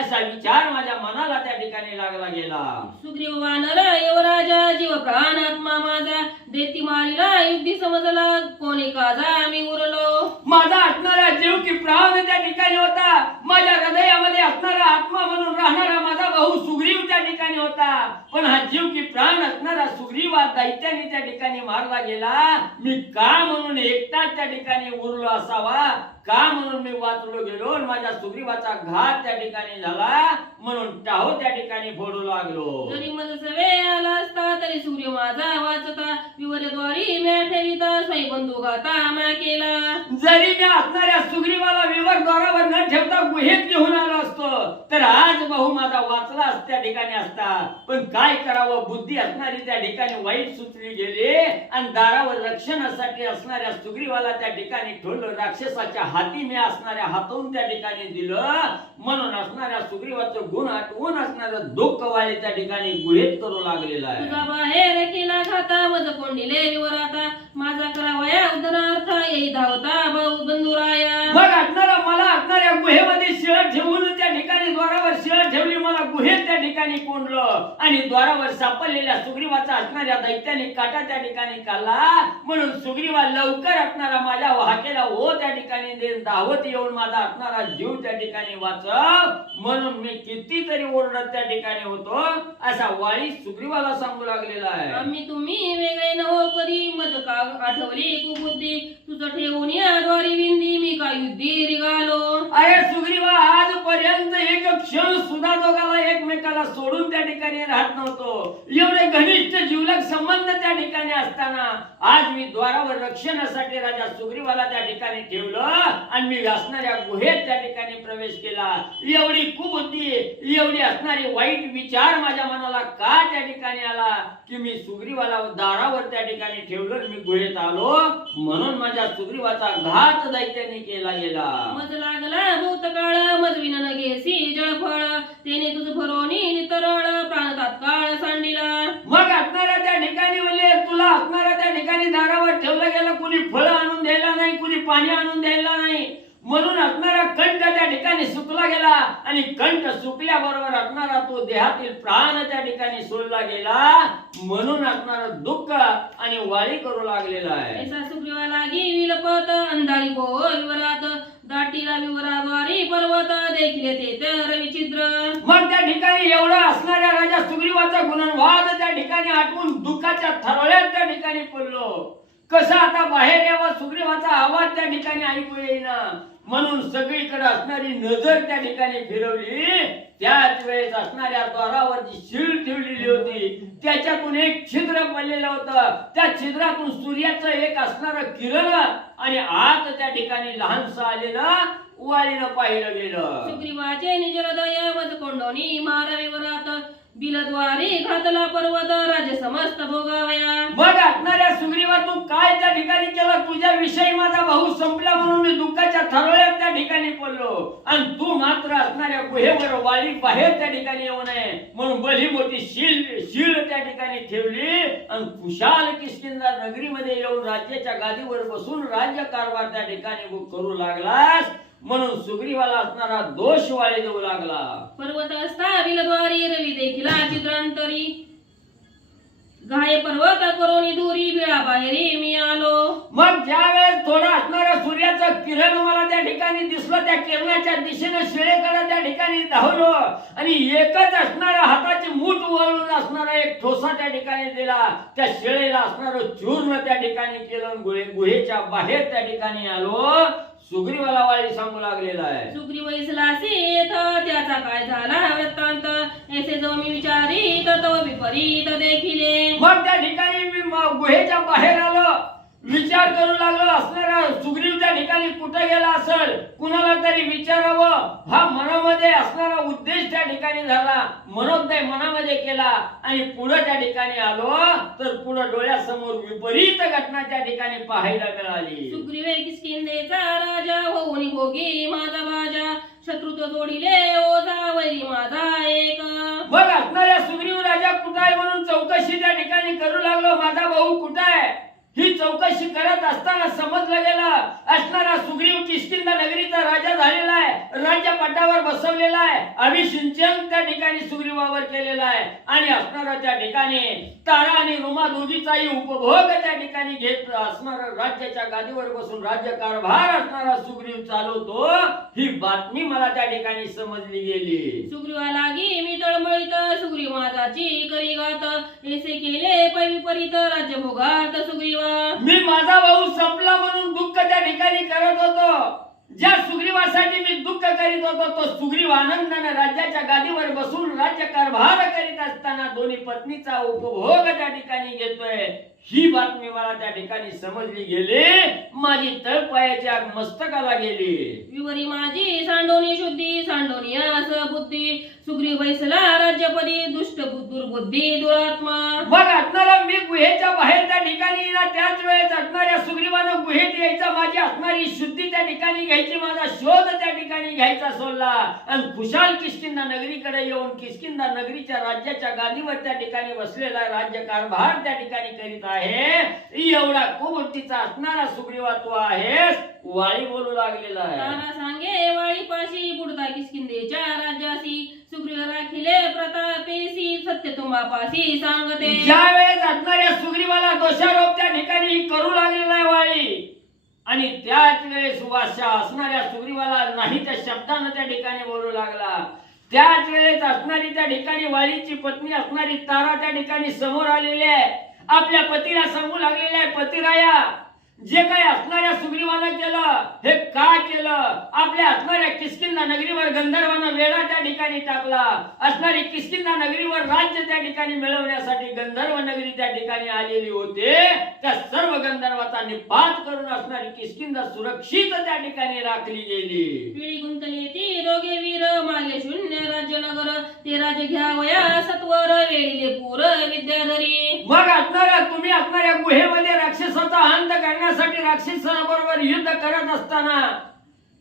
असा विचार माझ्या मनाला त्या ठिकाणी लागला गेला. सुग्रीव वानरा युवराजा, जीव प्राण आत्मा माझा, देती मारिला युद्धी समजला, कोणी काजा मी उरलो. माझा असणारा जीव की प्राण त्या ठिकाणी होता, माझ्या हृदयामध्ये असणारा आत्मा म्हणून राहणारा माझा भाऊ सुग्रीव त्या ठिकाणी होता, पण हा जीव की प्राण असणारा सुग्रीवा दैत्याने त्या ठिकाणी मारला गेला. मी का म्हणून एकटाच त्या ठिकाणी उरलो असावा, का म्हणून मी वाचलो गेलो, माझ्या सुग्रीवाचा घात त्या ठिकाणी झाला, म्हणून टाहो त्या ठिकाणी फोडू लागलो. जरी मज सवे आला असता, तरी सुग्रीव माझा वाचता, विवरद्वारी म्या ठेविता, स्वयं बंधू गाता म्या केला. जरी मी असणाऱ्या सुग्रीवाला विवर द्वारावर न ठेवता गुहेत घेऊन आलो असतो, तर आज भाऊ माझा वाचला त्या ठिकाणी असता, पण काय करावं, बुद्धी असणारी त्या ठिकाणी वाईट सुचली गेली, आणि दारावर रक्षणासाठी असणाऱ्या सुग्रीवाला त्या ठिकाणी ठेवलं, राक्षसाच्या हाती मी असणाऱ्या हातून त्या ठिकाणी दिलं, म्हणून असणाऱ्या सुग्रीवाचं गुण आठवून असणारं दुःख वाले त्या ठिकाणी गुहेत करू लागलेला आहे. तुझा बाहेर केला घाता, मज कोंडिले विवराता, माझा करावया उदरार्थ येई धावता भाऊ बंधुराया. मग असणारा मला असणाऱ्या गुहेमध्ये शिळ ठेवून त्या ठिकाणी द्वारावर शिळ ठेवली, मला गुहेत त्या ठिकाणी कोंडलं आणि द्वारावर सापडलेल्या सुग्रीवाचा असणाऱ्या दैत्याने काटा त्या ठिकाणी काढला. म्हणून सुग्रीवा लवकर असणारा माझ्या हाकेला हो त्या ठिकाणी देऊन धावत येऊन माझा असणारा जीव त्या ठिकाणी वाचव म्हणून मी कितीतरी ओरडत त्या ठिकाणी होतो असा वाळी सुग्रीवाला सांगू लागलेला आहे. आम्ही तुम्ही वेगळे नव पदी मज का आठवली कुबुद्धी तुझं ठेवून या द्वारी विंदी मी का युद्धी रिगालो. अरे सुग्रीवा आजपर्यंत एक क्षण सुद्धा दोघाला एकमेकाला सोडून त्या ठिकाणी राहत नव्हतो. एवढे घनिष्ठ जीवलग संबंध त्या ठिकाणी असताना आज मी द्वारावर रक्षणासाठी राजा सुग्रीवाला त्या ठिकाणी ठेवलं आणि मी असणाऱ्या गुहेत त्या ठिकाणी प्रवेश केला. एवढी कुबुद्धी एवढी असणारी वाईट विचार माझ्या मनाला का त्या ठिकाणी आला की मी सुग्रीवाला दारावर त्या ठिकाणी ठेवलं मी गुहेत आलो म्हणून माझ्या सुग्रीवाचा घात दैत्याने केला गेला. मज लागला बहुत काळ मज विनन घेसी जळफळ तेने तुझ भरोनी नितरळ प्राण तात्काळ सांडिला. मग असणाऱ्या त्या ठिकाणी म्हणजे तुला असणाऱ्या त्या ठिकाणी दारावर ठेवलं गेलं कुणी फळ आणून द्यायला नाही कुणी पाणी आणून द्यायला नाही म्हणून असणारा कंठ त्या ठिकाणी सुकला गेला आणि कंठ सुकल्याबरोबर असणारा तो देहातील प्राण त्या ठिकाणी सोडला गेला म्हणून असणारं दुःख आणि वाळी करू लागलेला आहे. ऐसा सुग्रीवा लागी विलपत अंधारी भो विवरात दाटीला विवराद्वारी पर्वत देखील ते तर विचित्र. मग त्या ठिकाणी एवढा असणाऱ्या राजा सुग्रीवाचा गुणवाद त्या ठिकाणी आठवून दुःखाच्या थरवळ्यात त्या ठिकाणी पडलो. कसा आता बाहेर यावा सुग्रीवाचा आवाज त्या ठिकाणी ऐकू येईना म्हणून सगळीकडे असणारी नजर त्या ठिकाणी फिरवली. त्याच वेळेस असणाऱ्या द्वारावर जी शीळ ठेवलेली होती त्याच्यातून एक छिद्र पडलेलं होतं. त्या छिद्रातून सूर्याचं एक असणारं किरण आणि आत त्या ठिकाणी लहानसं आलेलं वाळीनं पाहिलं गेलं. सुग्रीवाचे निज हृदय मज कोंडोनी मार विवरात बिलद्वारी घातला पर्वत राज्य समस्त भोगावया. मग असणाऱ्या सुग्रीवा तू काय त्या ठिकाणी केलं तुझ्या विषयी माझा भाऊ संपला म्हणून मी दुःखाच्या थरवळ्यात त्या ठिकाणी पडलो आणि तू मात्र असणाऱ्या गुहेवर वाळी बाहेर त्या ठिकाणी येऊ नये म्हणून भली मोठी शीळ त्या ठिकाणी ठेवली आणि कुशाल किष्किंधा नगरीमध्ये येऊन राज्याच्या गादीवर बसून राज्य कारभार त्या ठिकाणी करू लागलास म्हणून सुग्रीवाला असणारा दोष वाळी देऊ लागला. पर्वत असता बिलद्वारी रवी देखिला चित्रांतरी घाय पर्वत करोनी दूरी बिळा बाहेरी मी आलो. मग ज्या वेळेस थोडा असणारा सूर्याचं किरण मला त्या ठिकाणी दिसलं त्या किरणाच्या दिशेने शिळेकडे त्या ठिकाणी धावलो आणि एकच असणारा हाताची मूठ वळून असणारा एक ठोसा त्या ठिकाणी दिला. त्या शिळेला असणारं चूर्ण त्या ठिकाणी केलं गुहेच्या बाहेर त्या ठिकाणी आलो. सुग्रीवाला वाळी सांगू लागलेला आहे. सुग्रीव इसलासी येथ त्याचा काय झाला वृत्तांत ऐसे जो मी विचारी तव विपरीत देखिले. मग त्या ठिकाणी मी गुहेच्या बाहेर आलो विचार करू लागलो असणारा सुग्रीव त्या ठिकाणी कुठे गेला असेल कुणाला तरी विचारावं हा मनामध्ये असणारा उद्देश त्या ठिकाणी झाला. मनोदय मनामध्ये केला आणि पुढे त्या ठिकाणी आलो तर पुढे डोळ्यासमोर विपरीत घटना त्या ठिकाणी पाहायला मिळाली. सुग्रीवे किष्किंधेचा राजा होऊन भोगी माझा बाजा शत्रुत्व जोडिले ओझा वैरी माझा एक. मग असणाऱ्या सुग्रीव राजा कुठे आहे म्हणून चौकशी त्या ठिकाणी करू लागलो. माझा भाऊ कुठे आहे ही चौकशी करत असताना समजलं गेलं असणारा सुग्रीव किष्किंधा नगरीचा राजा झालेला आहे. राज्यपटावर बसवलेला आहे. अभिषिंचन त्या ठिकाणी सुग्रीवावर केलेला आहे आणि असणारा त्या ठिकाणी तारा आणि रुमा दोघीचाही उपभोग त्या ठिकाणी घेत असणारा राज्याच्या गादीवर बसून राज्य कारभार असणारा सुग्रीव चालवतो ही बातमी मला त्या ठिकाणी समजली गेली. सुग्रीवा लागी मी तळमळीत सुग्रीव माझाची करी गात ऐसे केले पै विपरीत राज्य भोगात सुग्रीवा. मी माझा भाऊ संपला म्हणून दुःख त्या ठिकाणी करत होतो. ज्या सुग्रीवासाठी मी दुःख करीत होतो तो सुग्रीव आनंदाने राज्याच्या गादीवर बसून राज्य कारभार करीत असताना दोन्ही पत्नीचा उपभोग त्या ठिकाणी घेतोय ही बातमी मला त्या ठिकाणी समजली गेली. माझी तळपायाच्या मस्तकाला गेली. विवरी माझी सांडोनी शुद्धी सांडोनी अस बुद्धी सुग्रीव बैसला राज्यपदी दुष्ट दुर्बुद्धी दुरात्मा. मग असणारा मी गुहेच्या बाहेर त्या ठिकाणी ना त्याच वेळेस असणाऱ्या सुग्रीवानं गुहेत यायचा माझी असणारी शुद्धी त्या ठिकाणी घ्यायची, माझा शोध त्या ठिकाणी घ्यायचा सोडला आणि खुशाल किष्किंधा नगरीकडे येऊन किष्किंधा नगरीच्या राज्याच्या गादीवर त्या ठिकाणी बसलेला राज्य कारभार त्या ठिकाणी करीत आहे. एवढा कुबुद्धीचा असणारा सुग्रीवा तू आहेस, वाळी बोलू लागलेला आहे. तारा सांगे वाळी पाशी बुडता किष्किंधेच्या राज्यासी सुग्रीव राखिले प्रतापेसी सत्य तुम्हापासी सांगते. ज्या वेळेस असणाऱ्या सुग्रीवाला दोषारोप त्या ठिकाणी करू लागलेला आहे वाळी, आणि त्याच वेळेस वाशा असणाऱ्या सुग्रीवाला नाही त्या शब्दानं त्या ठिकाणी बोलू लागला. त्याच वेळेस असणारी त्या ठिकाणी वाळीची पत्नी असणारी तारा त्या ठिकाणी समोर आलेली आहे. आपल्या पतीला सांगू लागलेले आहे, पतिराया जे काय असणाऱ्या सुग्रीवानं केलं हे का केलं? आपल्या असणाऱ्या किष्किंधा नगरीवर गंधर्वानं वेढा त्या ठिकाणी टाकला. असणारी किष्किंधा नगरीवर राज्य त्या ठिकाणी मिळवण्यासाठी गंधर्व नगरी त्या ठिकाणी आलेली होते. त्या सर्व गंधर्वाचा निपात करून असणारी किष्किंधा सुरक्षित त्या ठिकाणी राखली गेली. पिढी गुंतली ती दोघे वीर मागे शून्य राज्य नगर ते राज्य घ्यावया सत्वर वेळीले पूर विद्याधरी. मग असणाऱ्या तुम्ही असणाऱ्या गुहेमध्ये राक्षसाचा अंत करण्यासाठी राक्षसाबरोबर युद्ध करत असताना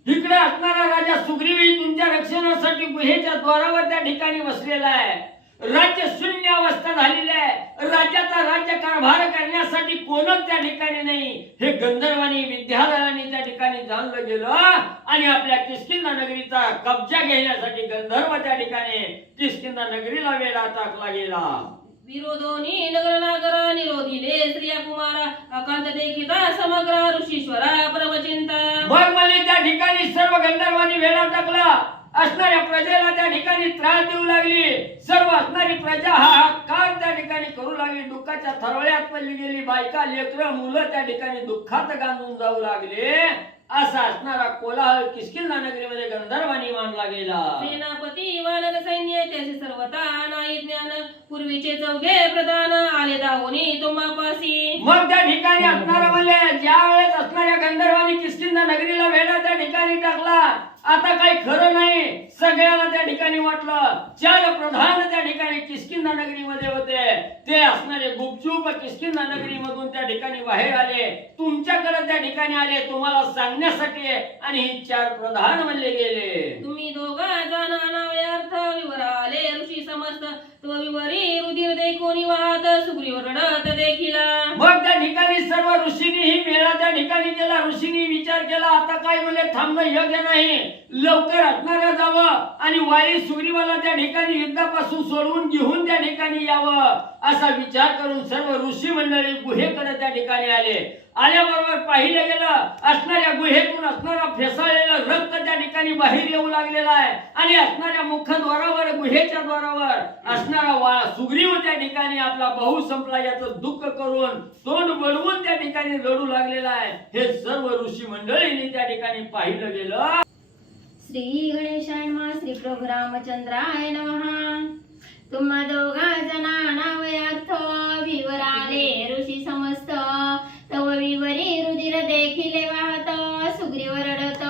इकडे असणारा राजा सुग्रीवी तुमच्या रक्षणासाठी गुहेच्या द्वारावर त्या ठिकाणी बसलेला आहे. राज्य शून्य अवस्था झालेली आहे. राज्याचा राज्य कारभार करण्यासाठी कोणच त्या ठिकाणी नाही. हे गंधर्वांनी विद्याधरांनी त्या ठिकाणी जाणलं गेलं आणि आपल्या किष्किंधा नगरीचा कब्जा घेण्यासाठी गंधर्व त्या ठिकाणी किष्किंधा नगरीला वेढा टाकला गेला. विरोधोनी नगर नागरा निरोधिले स्त्रिया कुमारा अकांत देखिता समग्र ऋषीश्वरा परमचिंता. मग मला त्या ठिकाणी सर्व गंधर्वांनी वेढा टाकला. असणाऱ्या प्रजेला त्या ठिकाणी त्रास देऊ लागली. सर्व असणारी प्रजा हाहाकार त्या ठिकाणी करू लागली. दुःखाच्या थरवळ्यात पडली गेली. बायका लेकरं मुलं त्या ठिकाणी दुःखात गांजून जाऊ लागले. असा असणारा कोलाहल किष्किंधा नगरीमध्ये गंधर्वांनी मांडला गेला. सेनापती वानर सैन्य त्याचे सर्वता नाही ज्ञान पूर्वीचे चौघे प्रधान आले दावोनी तुम्हापासी. मग त्या ठिकाणी असणारा म्हणजे ज्या वेळेस असणाऱ्या गंधर्वांनी किष्किंधा नगरीला वेढा त्या ठिकाणी टाकला, आता काही खरं नाही. सगळ्यांना त्या ठिकाणी वाटलं. 4 प्रधान त्या ठिकाणी किष्किंधा नगरीमध्ये होते. ते असणारे गुपचूप किष्किंधा नगरीमधून त्या ठिकाणी बाहेर आले. तुमच्याकडे त्या ठिकाणी आले तुम्हाला सांगण्यासाठी आणि ही 4 प्रधान म्हणले गेले. तुम्ही दोघा जाण अनावय अर्थ विवर आले ऋषी समस्त तो विवरी रुधिर देखोनी वाहत सुग्रीव रडत देखिला. मग त्या ठिकाणी सर्व ऋषींनी ही मेळा त्या ठिकाणी केला. ऋषींनी विचार केला आता काय म्हणजे थांबणं योग्य नाही. लवकर असणाऱ्या जावं आणि वाळी सुग्रीवाला त्या ठिकाणी युद्धापासून सोडवून घेऊन त्या ठिकाणी यावं असा विचार करून सर्व ऋषी मंडळी गुहेकडे त्या ठिकाणी आले. आल्याबरोबर पाहिलं गेलं असणाऱ्या गुहेतून असणारा फेसाळलेलं रक्त त्या ठिकाणी बाहेर येऊ लागलेला आहे आणि असणाऱ्या मुखद्वारावर गुहेच्या द्वारावर असणारा सुग्रीव त्या ठिकाणी आपला भाऊ संपला याचं दुःख करून तोंड बळवून त्या ठिकाणी रडू लागलेला आहे. हे सर्व ऋषी मंडळींनी त्या ठिकाणी पाहिलं गेलं. श्री गणेशाय नमः. श्री प्रभु रामचंद्राय नमः. तुम्हा दोघा जना वयार्थ विवर आले ऋषी समस्त तव विवरी रुधिर देखिले वाहत सुग्रीव रडत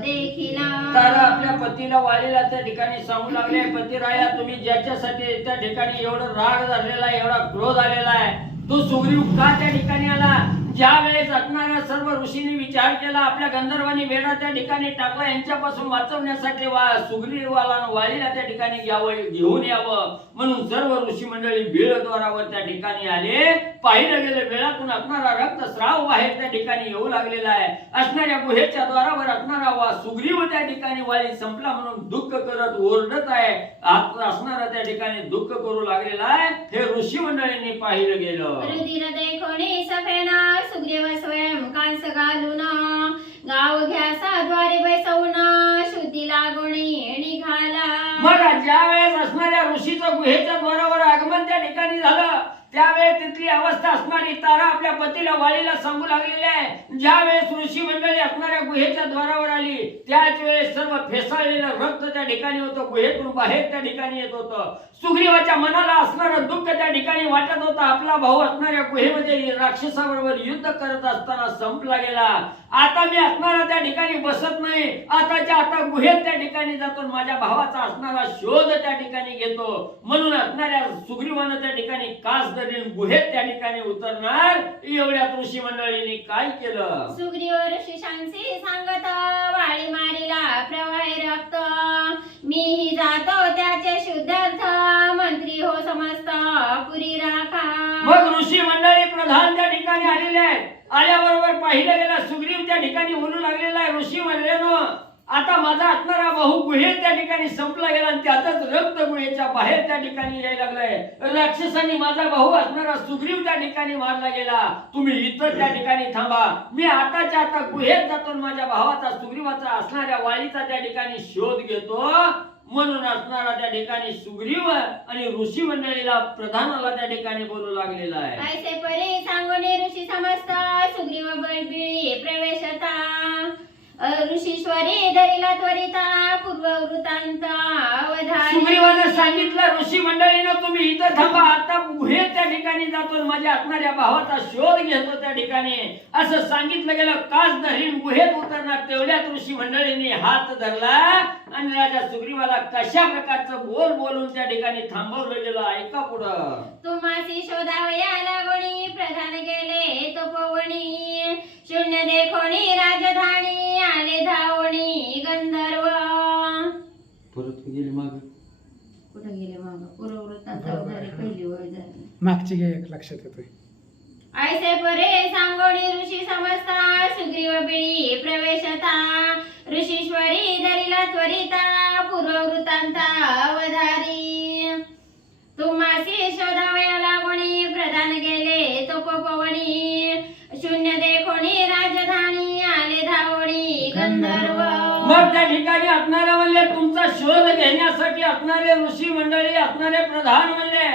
देखिला. तर आपल्या पतीला वाळीला त्या ठिकाणी सांगू लागले, पतिराया तुम्ही ज्याच्यासाठी त्या ठिकाणी एवढं राग झालेला आहे, एवढा क्रोध आलेला आहे, तो सुग्रीव का त्या ठिकाणी आला? ज्या वेळेस असणाऱ्या सर्व ऋषींनी विचार केला आपल्या गंधर्वांनी वेढा त्या ठिकाणी टाकला, यांच्यापासून वाचवण्यासाठी सुग्रीवाला वाळीला त्या ठिकाणी घेऊन यावं म्हणून सर्व ऋषी मंडळी बेळद्वारावर त्या ठिकाणी आले. पाहिलं गेलं वेळातून असणारा रक्तस्राव बाहेर त्या ठिकाणी येऊ लागलेला आहे. असणाऱ्या गुहेच्या द्वारावर असणारा सुग्रीव त्या ठिकाणी वाळी संपला म्हणून दुःख करत ओरडत आहे. असणारा त्या ठिकाणी दुःख करू लागलेला आहे. हे ऋषी मंडळींनी पाहिलं गेलं. रुधिर देखोनी सफेना सुग्रीव स्वयं कांस घालून गाव घ्यासा द्वारे बैसवून शुद्धी लागोणी निघाला. मग ज्या वेळेस असणाऱ्या ऋषीचं गुहेच्या द्वारावर आगमन त्या ठिकाणी झालं त्यावेळेस तिथली अवस्था असणारी तारा आपल्या पतीला वाळीला सांगू लागलेली आहे. ज्या वेळेस ऋषी मंडळी असणाऱ्या गुहेच्या द्वारावर आली त्याच वेळेस सर्व फेसाळलेलं रक्त त्या ठिकाणी होतं, गुहेतून बाहेर त्या ठिकाणी येत होतं. सुग्रीवाच्या मनाला असणारं दुःख त्या ठिकाणी वाटत होतं. आपला भाऊ असणाऱ्या गुहेमध्ये राक्षसाबरोबर युद्ध करत असताना संपला गेला. आता मी असणारा त्या ठिकाणी बसत नाही, आताच्या आता गुहेत त्या ठिकाणी जातो, माझ्या भावाचा असणारा शोध त्या ठिकाणी घेतो म्हणून असणाऱ्या सुग्रीवानं त्या ठिकाणी कास कासदरीन गुहेत त्या ठिकाणी उतरणार. एवढ्यात ऋषी मंडळींनी काय केलं? सुग्रीव ऋषीशांशी सांगत वाळी मारीला प्रवाहे रक्त मीही जातो त्याचे शुद्धार्थ मंत्री हो समस्त पुरी राखा. मग ऋषी मंडळी प्रधान त्या ठिकाणी आलेले आहेत. आल्याबरोबर पाहिलं गेलं सुग्रीव त्या ठिकाणी बोलू लागलेला आहे, ऋषी मंडळींनो आता माझा असणारा बहु गुहेत त्या ठिकाणी संपला गेला आणि त्यातच रक्त गुहेच्या बाहेर त्या ठिकाणी यायला लागलाय. राक्षसांनी माझा भाऊ असणारा सुग्रीव त्या ठिकाणी मारला गेला. तुम्ही इतर त्या ठिकाणी थांबा, मी आताच्या आता गुहेत जातो, माझ्या भावाचा सुग्रीवाचा असणाऱ्या वाळीचा त्या ठिकाणी शोध घेतो. म्हणून असणारा त्या ठिकाणी सुग्रीव आणि ऋषी मंडळीला प्रधानाला त्या ठिकाणी बोलू लागलेला आहे. ऐसे परी सांगोने ऋषी समस्त सुग्रीव बळबिळी प्रवेशता ऋषीश्वरी दरिला त्वरिता पूर्ववृत्तांत अवधारी. सुग्रीवाने सांगितलं ऋषी मंडळीनं तुम्ही इथं थांबा, आता गुहेत त्या ठिकाणी जातो, माझ्या असणाऱ्या भावाचा शोध घेतो त्या ठिकाणी असं सांगितलं गेलं. कास धरीन गुहेत उतरणार. तेवढ्यात ऋषी मंडळींनी हात धरला आणि राजा सुग्रीवाला कशा प्रकारचं बोल बोलून त्या ठिकाणी थांबवलं गेलं. ऐका पुढं. तुम्हासी शोधावया लागोणी प्रधान गेले तो पवणी शून्य देखोणी राजधानी आले धावणी गंधर्व. परत गेली माग कुठे गेले माग पूर्ववृत्तांत अवधारी पहिली वेळ झाली. मागची गे एक लक्षात येतोय. ऐसे परे सांगोणी ऋषी समजता सुग्रीव बिळी प्रवेशता ऋषीश्वरी दरिला त्वरिता पूर्ववृत्तांत अवधारी. तुम्हासी शोधावया लागोणी प्रधान गेले तो पवणी शून्य देखोणी राजधानी आले धावणी गंधर्व. मग त्या ठिकाणी असणारे म्हणले तुमचा शोध घेण्यासाठी असणारे ऋषी मंडळी असणारे प्रधान म्हणले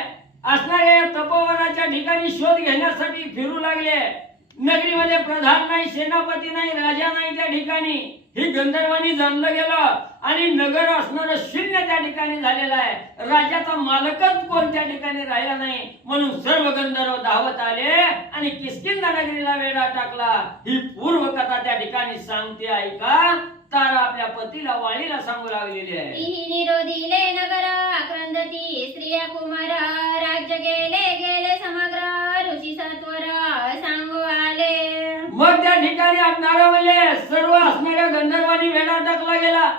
असणारे तपोवनाच्या ठिकाणी शोध घेण्यासाठी फिरू लागले. नगरीमध्ये प्रधान नाही, सेनापती नाही, राजा नाही त्या ठिकाणी. ही गंधर्वांनी जाणलं गेलं आणि नगर असणारं शून्य त्या ठिकाणी झालेलं आहे. राज्याचा मालकच कोण त्या ठिकाणी राहिला नाही. म्हणून सर्व गंधर्व धावत आले आणि किष्किंधा नगरीला वेढा टाकला. ही पूर्व कथा त्या ठिकाणी सांगते ऐका. तारा आपल्या पतीला वाळीला सांगू लागलेली आहे. ही निरोधीले नगर आक्रंदती स्त्रिया कुमार राज्य गेले गेले समग्र ऋषी सत्वर सांगू आले. मग त्या ठिकाणी असणारे म्हणले सर्व असणाऱ्या गंधर्वांनी वेढा टाकला गेला.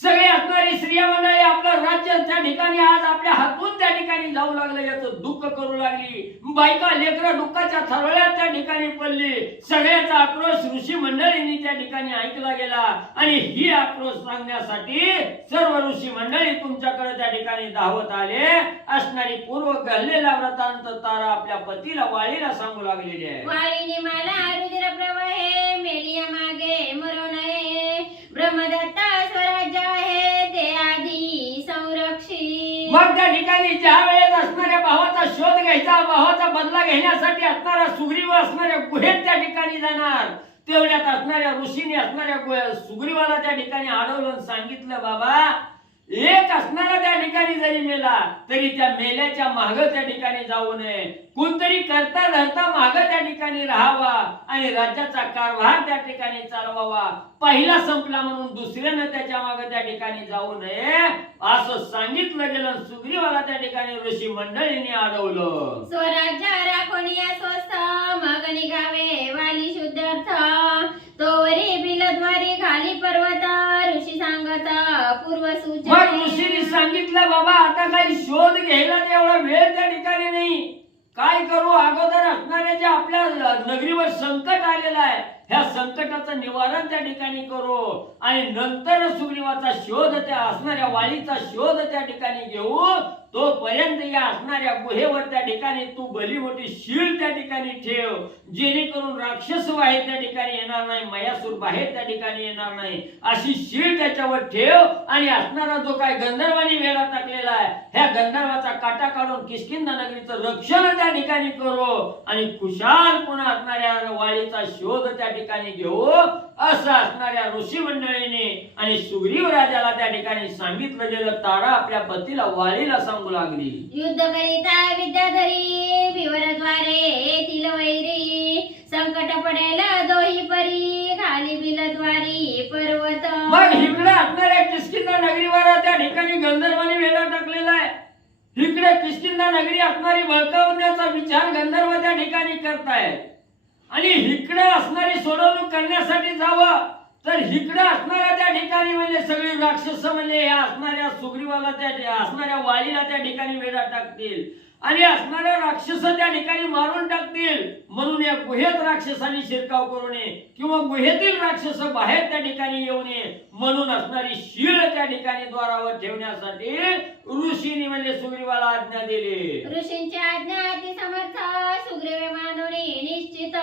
सगळे असणारी स्त्रिया मंडळी आपलं राज्य त्या ठिकाणी आज आपल्या हातून त्या ठिकाणी जाऊ लागलं याचं दुःख करू लागली. बायका लेकरं दुःखाच्या थरवळ्यात त्या ठिकाणी पडली. सगळ्याचा आक्रोश ऋषी मंडळींनी त्या ठिकाणी ऐकला गेला आणि ही आक्रोश सांगण्यासाठी सर्व ऋषी मंडळी तुमच्याकडे त्या ठिकाणी धावत आले. असणारी पूर्व घडलेला वृत्तांत तारा आपल्या पतीला वाळीला सांगू लागलेली आहे. वाळीने मला रुधिर प्रवाहे मेलिया मागे मरो नये ब्रह्मदत्त स्वराज्य आहे ते आधी संरक्षी. मग त्या ठिकाणी ज्या वेळेस असणाऱ्या भावाचा शोध घ्यायचा, भावाचा बदला घेण्यासाठी असणारा सुग्रीव असणाऱ्या गुहेत त्या ठिकाणी जाणार. तेवढ्यात असणाऱ्या ऋषीने असणाऱ्या सुग्रीवाला त्या ठिकाणी अडवलं, सांगितलं बाबा एक असणारा त्या ठिकाणी जरी मेला तरी त्या मेल्याच्या माग त्या ठिकाणी जाऊ नये. कोणतरी करता धरता माग त्या ठिकाणी राहावा आणि राज्याचा कारभार त्या ठिकाणी चालवावा. पहिला संपला म्हणून दुसऱ्यानं त्याच्या मागे त्या ठिकाणी जाऊ नये असं सांगितलं गेलं. सुग्रीवाला त्या ठिकाणी ऋषी मंडळींनी अडवलं. स्वराज्य राखोनिया स्वस्थ मग निघावे वाली शुद्धार्थ तोवरी बिलद्वारी खाली पर्वत ऋषी सांगत पूर्व सूचना. मग ऋषींनी सांगितलं बाबा आता काही शोध घ्यायला एवढा वेळ त्या ठिकाणी नाही. काय करू, अगोदर असणाऱ्या जे आपल्या नगरीवर संकट आलेलं आहे ह्या संकटाचं निवारण त्या ठिकाणी करू आणि नंतर सुग्रीवाचा शोध त्या असणाऱ्या वाळीचा शोध त्या ठिकाणी घेऊ. तोपर्यंत या असणाऱ्या गुहेवर त्या ठिकाणी तू भली मोठी शीळ त्या ठिकाणी ठेव, जेणेकरून राक्षस बाहेर त्या ठिकाणी येणार नाही, मयासूर बाहेर त्या ठिकाणी येणार नाही. अशी शीळ त्याच्यावर ठेव आणि असणारा जो काय गंधर्वांनी वेढा टाकलेला आहे ह्या गंधर्वाचा काटा काढून किष्किंधा नगरीचं रक्षण त्या ठिकाणी करू आणि खुशाल पुन्हा असणाऱ्या वाळीचा शोध त्या ठिकाणी घेऊ असं असणाऱ्या ऋषी मंडळीने आणि सुग्रीव राजाला त्या ठिकाणी सांगितलं गेलं. तारा आपल्या पतीला वाळीला सांगू लागली. युद्ध करिता विद्याधरी विवरद्वारे येतील वैरी संकट पडेल दोही परी खाली बिलद्वारी पर्वत. मग इकडे असणाऱ्या किष्किंधा नगरीवर त्या ठिकाणी गंधर्वांनी वेढा टाकलेला आहे. इकडे किष्किंधा नगरी असणारी बळकावण्याचा विचार गंधर्व त्या ठिकाणी करतायत आणि इकडे असणारी सोडवणूक करण्यासाठी जावं तर इकडे असणाऱ्या त्या ठिकाणी म्हणजे सगळी राक्षस म्हणजे या असणाऱ्या सुग्रीवाला त्या असणाऱ्या वाळीला त्या ठिकाणी वेढा टाकतील आणि असणाऱ्या राक्षस त्या ठिकाणी मारून टाकतील म्हणून या गुहेत राक्षसांनी शिरकाव करू नये किंवा गुहेतील राक्षस बाहेर त्या ठिकाणी येऊ नये म्हणून असणारी शीळ त्या ठिकाणी द्वारावर ठेवण्यासाठी ऋषींनी म्हणजे सुग्रीवाला आज्ञा दिली. ऋषींची आज्ञा अति समर्थ सुग्रीवे मानोनी निश्चित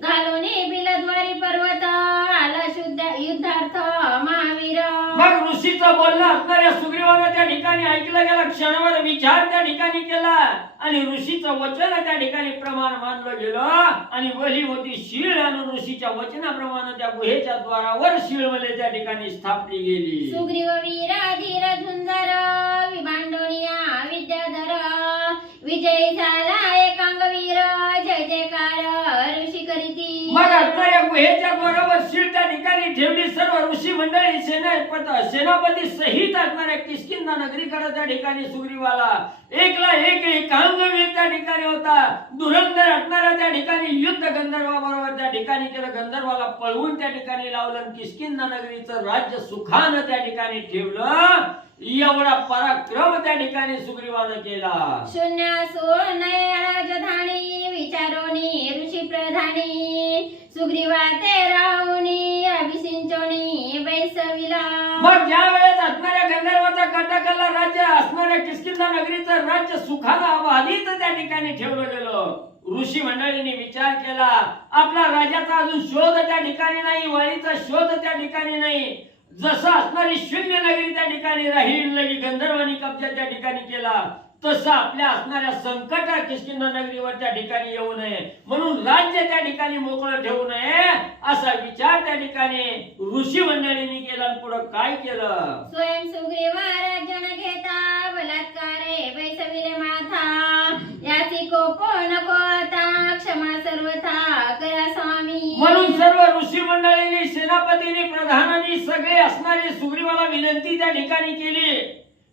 घालोनी बिलद्वारी पर्वत आला शुद्ध युद्धार्थ महावीर. मग ऋषीचं बोलणं असणाऱ्या सुग्रीवाला त्या ठिकाणी ऐकलं गेलं क्षणावर विचार त्या ठिकाणी केला आणि ऋषीचं वचन त्या ठिकाणी प्रमाण मानलं गेलं आणि वली होती शीळ आणि ऋषीच्या वचनाप्रमाणे त्या गुहेच्या द्वारावर शीळमध्ये त्या ठिकाणी स्थापली गेली. सुग्रीव वीर धीर झुंजार विभांडोनिया विद्याधर विजय झाला एकांगवीर जय जयकार ऋषी करीती. मग असणाऱ्या गुहेच्या द्वारावर शीळ त्या ठिकाणी ठेवली. सर्व ऋषी मंडळी सेनापती सहित असणाऱ्या किष्किंधा नगरीकडे त्या ठिकाणी सुग्रीवाला एकला एक एकांगवीर त्या ठिकाणी होता. धुरंधर असणाऱ्या त्या ठिकाणी युद्ध गंधर्वाबरोबर त्या ठिकाणी केलं. गंधर्वाला पळवून त्या ठिकाणी लावलं. किष्किंधा नगरीचं राज्य सुखानं त्या ठिकाणी ठेवलं. एवढा पराक्रम त्या ठिकाणी सुग्रीवानं केला. शून्य असून राजधानी विचारोनी ऋषी प्रधानी सुग्रीवा ते राहुनी अभिसिंचोनी बैसविला. मग ज्या वेळेस असणाऱ्या गंधर्वाचा कटाकला राज्य असणाऱ्या किष्किंधा नगरीचं राज्य सुखानं अबाधित त्या ठिकाणी ठेवलं गेलं. ऋषी मंडळींनी विचार केला आपला राजाचा अजून शोध त्या ठिकाणी नाही, वाळीचा शोध त्या ठिकाणी नाही. जसं असणारी शून्य नगरी त्या ठिकाणी राहील लगी गंधर्वांनी कब्जा त्या ठिकाणी केला तसं आपल्या असणाऱ्या संकट किष्किंधा नगरीवर त्या ठिकाणी येऊ नये म्हणून राज्य त्या ठिकाणी मोकळं ठेवू नये असा विचार त्या ठिकाणी ऋषी मंडळींनी केला. आणि पुढे काय केलं? स्वयं सुग्रीव राज्य न घेता बलात्कारे बैसविले माथा याची कोप नको आता क्षमा सर्वथा करा स्वामी. म्हणून सर्व ऋषी मंडळींनी सेनापतींनी प्रधानांनी सगळे असणारे सुग्रीवाला विनंती त्या ठिकाणी केली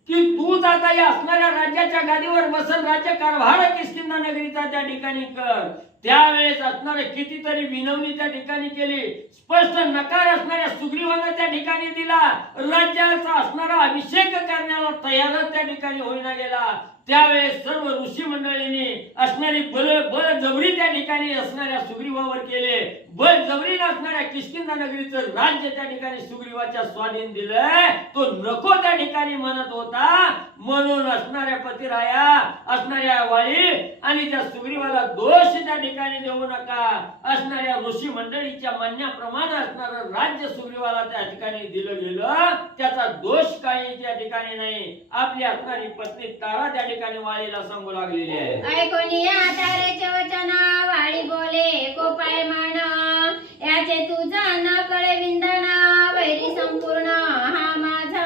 की तूच आता या असणाऱ्या राज्याच्या गादीवर बसन, राज्य कारभार किष्किंधा नगरीचा त्या ठिकाणी कर. त्यावेळेस असणारे कितीतरी विनवणी त्या ठिकाणी केली. स्पष्ट नकार असणाऱ्या सुग्रीवानं त्या ठिकाणी दिला. राज्याचा असणारा अभिषेक करण्याला तयार त्या ठिकाणी होईना गेला. त्यावेळेस सर्व ऋषी मंडळींनी असणारी बळजबरी त्या ठिकाणी असणाऱ्या सुग्रीवावर केले. बळजबरीने असणाऱ्या किष्किंधा नगरीचं राज्य त्या ठिकाणी सुग्रीवाच्या स्वाधीन दिलंय. तो नको त्या ठिकाणी म्हणत होता म्हणून असणाऱ्या पतिराया असणाऱ्या वाळी आणि त्या सुग्रीवाला दोष त्या ठिकाणी देऊ नका. असणाऱ्या ऋषी मंडळीच्या म्हणण्याप्रमाणे असणारं राज्य सुग्रीवाला त्या ठिकाणी दिलं गेलं. त्याचा दोष काही त्या ठिकाणी नाही. आपली असणारी पत्नी तारा त्या ठिकाणी वाळीला सांगू लागलेली आहे. ऐकोनी या तारेचे वचन वाळी बोले कोपाय मान याचे तुझा न कळे विंदन वैरी संपूर्ण हा माझा.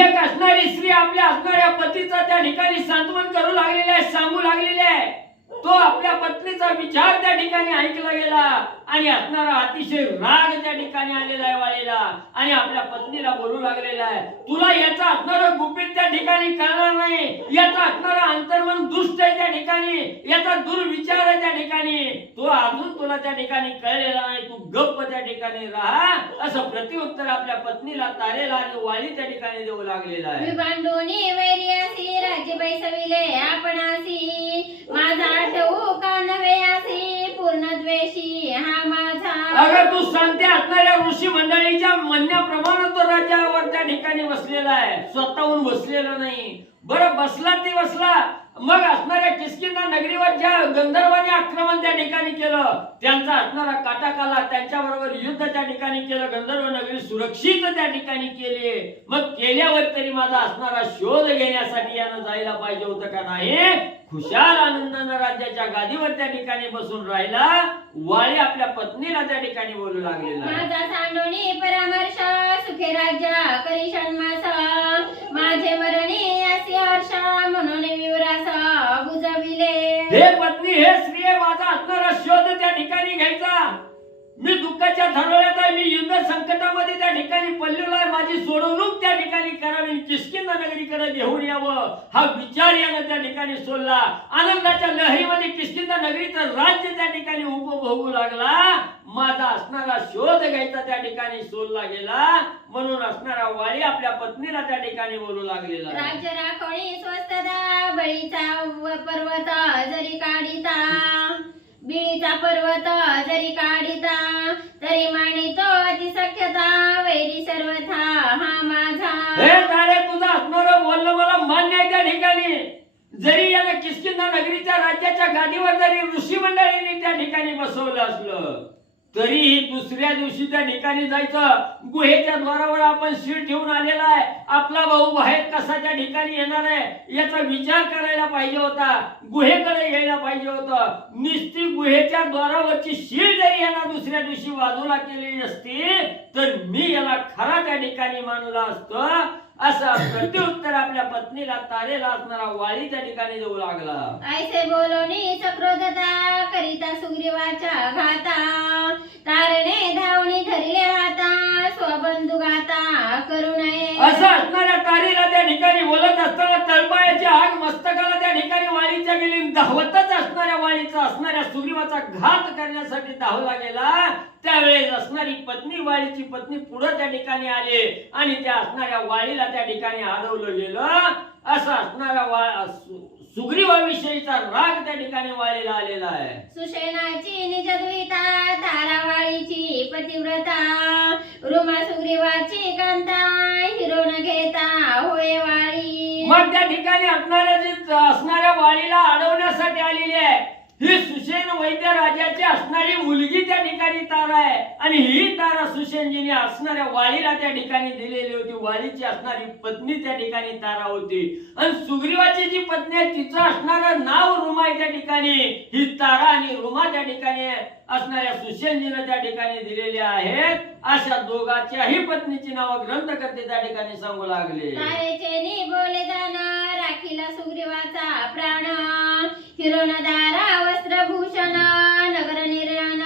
एक असणारी स्त्री आपल्या असणाऱ्या पतीचा त्या ठिकाणी सांत्वन करू लागलेली आहे, सांगू लागलेली आहे. तो आपल्या पत्नीचा विचार त्या ठिकाणी ऐकला गेला आणि असणारा अतिशय राग त्या ठिकाणी आलेला आहे वाळीला आणि आपल्या पत्नीला बोलू लागलेला आहे तुला याचा असणारं गुपित त्या ठिकाणी कळणार नाही. याचा असणारा अंतर्मन दुष्ट आहे त्या ठिकाणी, याचा दुर्विचार आहे त्या ठिकाणी. तो अजून तुला त्या ठिकाणी कळलेला नाही. तू गप्प त्या ठिकाणी राहा असं प्रत्युत्तर आपल्या पत्नीला तारेला आणि वाळी त्या ठिकाणी देऊ लागलेला आहे. विभांडोनी वैर्यासी राज्य बैसविले आपणासी माझा आठवू का नव्हे असी पूर्ण द्वेषी हा माझा. अगं तू सांगते असणाऱ्या ऋषी मंडळीच्या म्हणण्याप्रमाणे तो राज्यावर त्या ठिकाणी बसलेला आहे, स्वतःहून बसलेला नाही. बरं बसला ती बसला. मग असणाऱ्या किष्किंधा नगरीवर ज्या गंधर्वाने आक्रमण त्या ठिकाणी केलं त्यांचा असणारा काटाकाला त्यांच्याबरोबर युद्ध त्या ठिकाणी केलं. गंधर्व नगरी सुरक्षित त्या ठिकाणी केली. मग केल्यावर तरी माझा असणारा शोध घेण्यासाठी यानं जायला पाहिजे होतं का नाही? खुशाल आनंदानं राज्याच्या गादीवर त्या ठिकाणी बसून राहिला. वाळी आपल्या पत्नीला त्या ठिकाणी बोलू लागलेला. माझा सांडोनी परामर्श सुखे राज्य करी षण्मास माझे मरणी असे हर्ष म्हणून विवरास बुजविले. हे पत्नी हे स्त्रिये माझा असणारा शोध त्या ठिकाणी घ्यायचा. मी दुःखाच्या धरोळ्यात आहे, मी युद्ध संकटामध्ये त्या ठिकाणी पडलेलो आहे. माझी सोडवणूक त्या ठिकाणी करावी, किष्किंधा नगरीकडे घेऊन यावं हा विचार यानं त्या ठिकाणी सोडला. आनंदाच्या लहरीमध्ये किष्किंधा नगरीचं राज्य त्या ठिकाणी उपभोगू लागला. माझा असणारा शोध घ्यायचा त्या ठिकाणी सोडला गेला. म्हणून असणारा वाली आपल्या पत्नीला त्या ठिकाणी बोलू लागलेला आहे. राज्य राखोणी स्वस्तता बळीचा पर्वत जरी काढिता, बिळीचा पर्वत जरी काढिता, तरी मानितो अतिसख्यता वैरी सर्वथा हा माझा. हे तारे तुझं असणारं बोलणं मला मान्य आहे. त्या ठिकाणी जरी यानं किष्किंधा नगरीच्या राज्याच्या गादीवर जरी ऋषी मंडळींनी त्या ठिकाणी बसवलं असलं तरीही दुसऱ्या दिवशी त्या ठिकाणी जायचं. गुहेच्या द्वारावर आपण शीळ ठेवून आलेला आहे. आपला भाऊ बाहेर कसा त्या ठिकाणी येणार आहे याचा विचार करायला पाहिजे होता. गुहेकडे यायला पाहिजे होतं. निस्ती गुहेच्या द्वारावरची शीळ जरी यांना दुसऱ्या दिवशी बाजूला केलेली असती तर मी याला खरा त्या ठिकाणी मानलं असतं. असं प्रत्युत्तर आपल्या पत्नीला तारेला असणारा वाली त्या ठिकाणी देऊ लागला. ऐसे बोलोनी सक्रोधता करिता सुग्रीवाच्या घाता, तारणे धावणी धरले हाता स्वबंधू गाता करू नये. असं असणाऱ्या तारेला त्या ठिकाणी बोलत असताना तळपायाची आग मस्तकाला त्या ठिकाणी वाळीच्या गेली. धावतच असणाऱ्या वाळीचा असणाऱ्या सुग्रीवाचा घात करण्यासाठी धावला गेला. त्यावेळेस असणारी पत्नी वाळीची पत्नी पुढे त्या ठिकाणी आली आणि त्या असणाऱ्या वाळीला त्या ठिकाणी अडवलं गेलं. असा असणारा सुग्रीवाविषयीचा राग त्या ठिकाणी वाळीला आलेला आहे. सुषेणाची निजद्विता तारावाळीची पतिव्रता, रुमा सुग्रीवाची कांता हिरोन घेता होय वाळी. मग त्या ठिकाणी असणाऱ्या वाळीला अडवण्यासाठी आलेली आहे ही सुषेण वैद्य राजाची असणारी मुलगी त्या ठिकाणी तारा आहे. आणि ही तारा सुषेणजीने असणाऱ्या वाळीला त्या ठिकाणी दिलेली होती. वाळीची असणारी पत्नी त्या ठिकाणी तारा होती. आणि सुग्रीवाची जी पत्नी आहे तिचं असणारं नाव रुमा आहे त्या ठिकाणी. ही तारा आणि रुमा त्या ठिकाणी असणाऱ्या सुषेणजीने त्या ठिकाणी दिलेली आहेत. अशा दोघांच्याही पत्नीची नावं ग्रंथकर्ते त्या ठिकाणी सांगू लागले. तारेचे नि बोले जाण राखीला सुग्रीवाचा प्राण, हिरोनदारा वस्त्रभूषण नगर निर्याण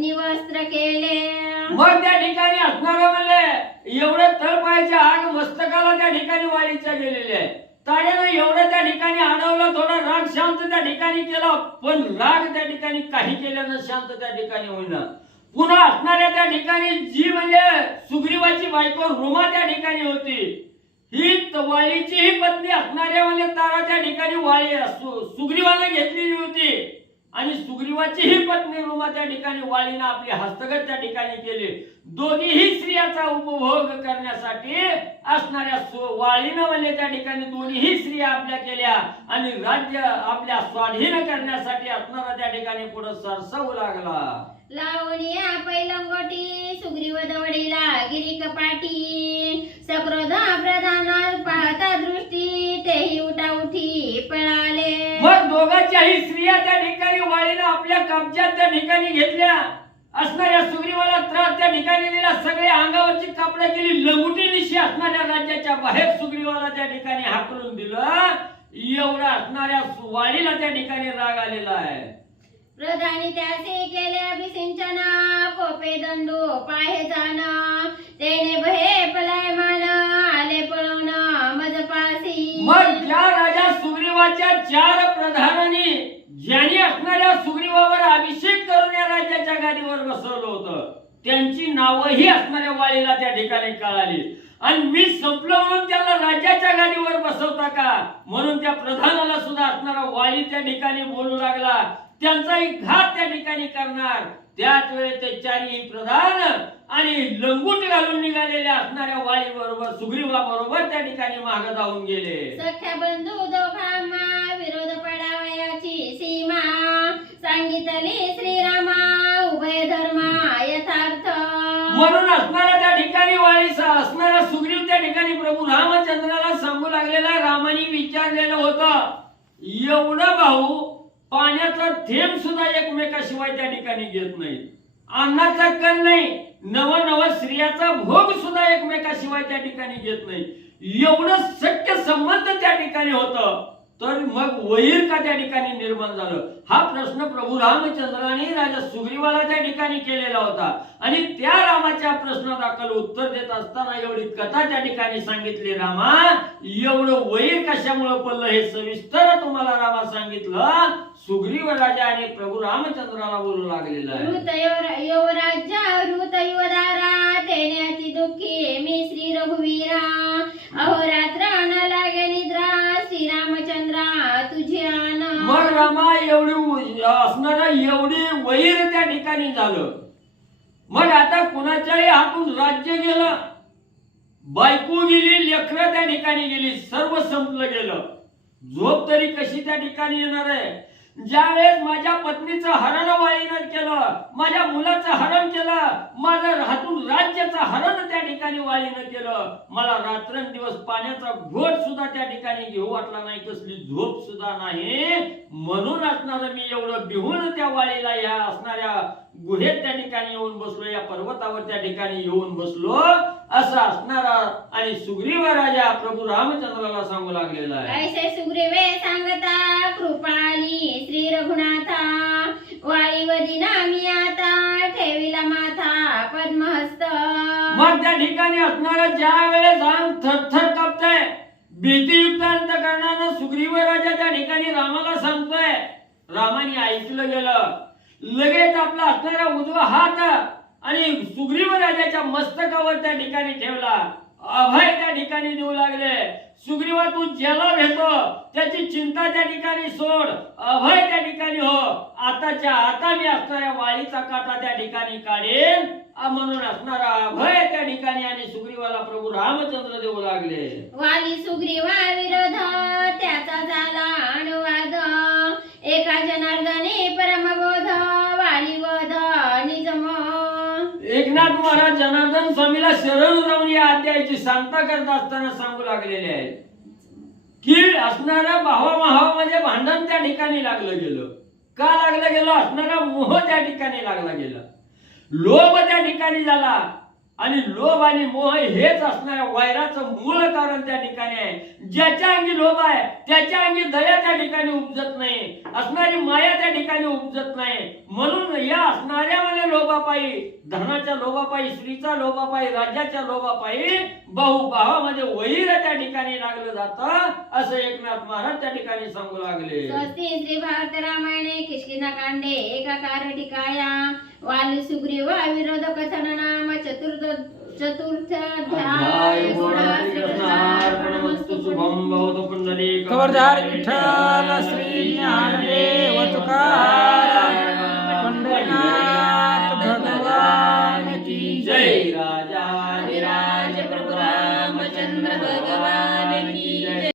निवस्त्र केले. मग त्या ठिकाणी असणारं म्हणले एवढे तळपायाची आग मस्तकाला त्या ठिकाणी वाळीच्या गेलेले आहे. ताऱ्यानं एवढं त्या ठिकाणी अडवलं. थोडा राग शांत त्या ठिकाणी केला पण राग त्या ठिकाणी काही केल्यानं शांत त्या ठिकाणी होईना. पुन्हा असणाऱ्या त्या ठिकाणी जी म्हणजे सुग्रीवाची बायको रुमा त्या ठिकाणी होती. ही वाळीची ही पत्नी असणाऱ्या म्हणजे तारा त्या ठिकाणी वाळी सुग्रीवाने घेतलेली होती. आणि सुग्रीवाची ही पत्नी रुमा त्या ठिकाणी वाळीनं आपली हस्तगत त्या ठिकाणी केली. दोन्हीही स्त्रियाचा उपभोग करण्यासाठी असणाऱ्या वाळीनं म्हणजे त्या ठिकाणी दोन्हीही स्त्रिया आपल्या केल्या आणि राज्य आपल्या स्वाधीन करण्यासाठी असणारा त्या ठिकाणी पुढे सरसावू लागला. लावणिया पैलंगोटी सुग्रीव दवडीला गिरी कपाटी, सक्रोध प्रधान पाहता दृष्टी तेही उठाउठी पळाले. मग दोघांच्याही स्त्रिया त्या ठिकाणी वाळीनं आपल्या कब्जात त्या ठिकाणी घेतल्या. असणाऱ्या सुग्रीवाला त्रास त्या ठिकाणी दिला. सगळे अंगावरची कपडे केली. लंगुटीनिशी असणाऱ्या राज्याच्या बाहेर सुग्रीवाला त्या ठिकाणी हाकलून दिलं. एवढा असणाऱ्या वाळीला त्या ठिकाणी राग आलेला आहे. प्रधानी त्याचे केले अभिसिंचन, कोपे दंडू पाहे जाण, तेने भये पलायमान आले पळवून मजपासी. मग ज्या राजा सुग्रीवाच्या 4 प्रधानांनी ज्यांनी असणाऱ्या सुग्रीवावर अभिषेक करून या राज्याच्या गादीवर बसवलं होतं त्यांची नावही असणाऱ्या वाळीला त्या ठिकाणी कळाली. आणि मी संपलो म्हणून त्याला राज्याच्या गादीवर बसवता का म्हणून त्या प्रधानाला सुद्धा असणारा वाळी त्या ठिकाणी बोलू लागला. त्यांचाही घात त्या ठिकाणी करणार. त्याच वेळेस ते 4ही प्रधान आणि लंगूट घालून निघालेल्या असणाऱ्या वाळी बरोबर सुग्रीवा बरोबर त्या ठिकाणी मागे धावून गेले. सख्या बंधू दोघांमा विरोध पडावयाची सीमा, सांगितली श्रीरामा उभय धर्मा यथार्थ. म्हणून असणाऱ्या त्या ठिकाणी वाळीचा असणारा सुग्रीव त्या ठिकाणी प्रभू रामचंद्राला सांगू लागलेला. रामाने विचारलेलं होतं एवढं भाऊ पाण्याचा थेंब सुद्धा एकमेकाशिवाय त्या ठिकाणी घेत नाही. अन्नाचा कण नाही. नव स्त्रियाचा भोग सुद्धा एकमेकाशिवाय त्या ठिकाणी घेत नाही. एवढं सत्य संबंध त्या ठिकाणी होतं. तर मग वैर का त्या ठिकाणी निर्माण झालं? हा प्रश्न प्रभू रामचंद्राने राजा सुग्रीवाला त्या ठिकाणी केलेला होता. आणि त्या रामाच्या प्रश्नादाखल उत्तर देत असताना एवढी कथा त्या ठिकाणी सांगितली. रामा, एवढं वैर कशामुळे पडलं हे सविस्तर तुम्हाला रामा सांगितलं. सुग्रीव राजा आणि प्रभू रामचंद्राला बोलू लागलेला आहे. ऋत युवदारा तेने अति दुःखी मी श्री रघुवीरा अहोरात्र न लागे निद्रा श्रीरामचंद्रा तुझी आन. मग रामा एवढी असणारा एवढी वैर त्या ठिकाणी झालं. मग आता कुणाच्याही हातून राज्य गेलं, बायको गेली, लेकरं त्या ठिकाणी गेली, सर्व संपलं गेलं. झोप तरी कशी त्या ठिकाणी येणार आहे? ज्यावेळेस माझ्या पत्नीचं हरण वाळीनं केलं, माझ्या मुलाचं हरण केलं, माझं हातून राज्याचं हरण त्या ठिकाणी वाळीनं केलं, मला रात्रंदिवस पाण्याचा घोट सुद्धा त्या ठिकाणी घेऊ वाटला नाही, कसली झोप सुद्धा नाही. म्हणून असणार मी एवढं बिहून त्या वाळीला या असणाऱ्या गुहेत त्या ठिकाणी येऊन बसलो, या पर्वतावर त्या ठिकाणी येऊन बसलो, असं असणारा आणि सुग्रीव राजा प्रभू रामचंद्राला सांगू लागलेला आहे. ऐसे सुग्रीवे सांगता कृपाली श्री रघुनाथा वाळीवदी नामी आता ठेविला माथा पद्महस्त. मग त्या ठिकाणी असणारा ज्या वेळेस अंग थरथर कापतंय, भीतीयुक्त अंतकरणानं सुग्रीव राजा त्या ठिकाणी रामाला सांगतोय. रामाने ऐकलं गेलं. लगेच आपला असणारा उजवा हात आणि सुग्रीव राजाच्या मस्तकावर त्या ठिकाणी ठेवला. अभय त्या ठिकाणी देऊ लागले. सुग्रीवा, तू ज्याला भेटो त्याची चिंता त्या ठिकाणी सोड, अभय त्या ठिकाणी हो. आताच्या आता मी असणाऱ्या वाळीचा काटा त्या ठिकाणी काढेन म्हणून असणारा अभय त्या ठिकाणी आणि सुग्रीवाला प्रभू रामचंद्र देऊ लागले. वाली सुग्रीवा विरोध त्याचा झाला अनुवाद एका जनार्दने परमबोध वाली वध निजम. एकनाथ महाराज जनार्दन स्वामीला शरण जाऊन या अध्यायाची सांगता करत असताना सांगू लागलेले आहे की असणाऱ्या भावाभावामध्ये भांडण त्या ठिकाणी लागलं गेलं. का लागलं गेलं? असणारा मोह त्या ठिकाणी लागला गेला, लोभ त्या ठिकाणी झाला. आणि लोभ आणि मोह हेच असणाऱ्या वैराचं मूळ कारण त्या ठिकाणी आहे. ज्याच्या अंगी लोभ आहे त्याच्या अंगी दया त्या ठिकाणी उपजत नाही, असणारी माया त्या ठिकाणी उपजत नाही. म्हणून या असणाऱ्या म्हणजे लोभापायी, धनाच्या लोभापायी, स्त्रीचा लोभापायी, राज्याच्या लोभापायी भावामध्ये वैर त्या ठिकाणी लागलं जातं, असं एकनाथ महाराज त्या ठिकाणी सांगू लागले. स्वस्ति श्री भारत रामायणे किष्किंधा कांडे एकाकार टिकाया वाली सुग्रीव विरोध कथन नाम चतुर्थ अध्याय. शुभम भवतु पुंडलीक खबरदार विठ्ठल श्री ज्ञानदेव तुकाराम.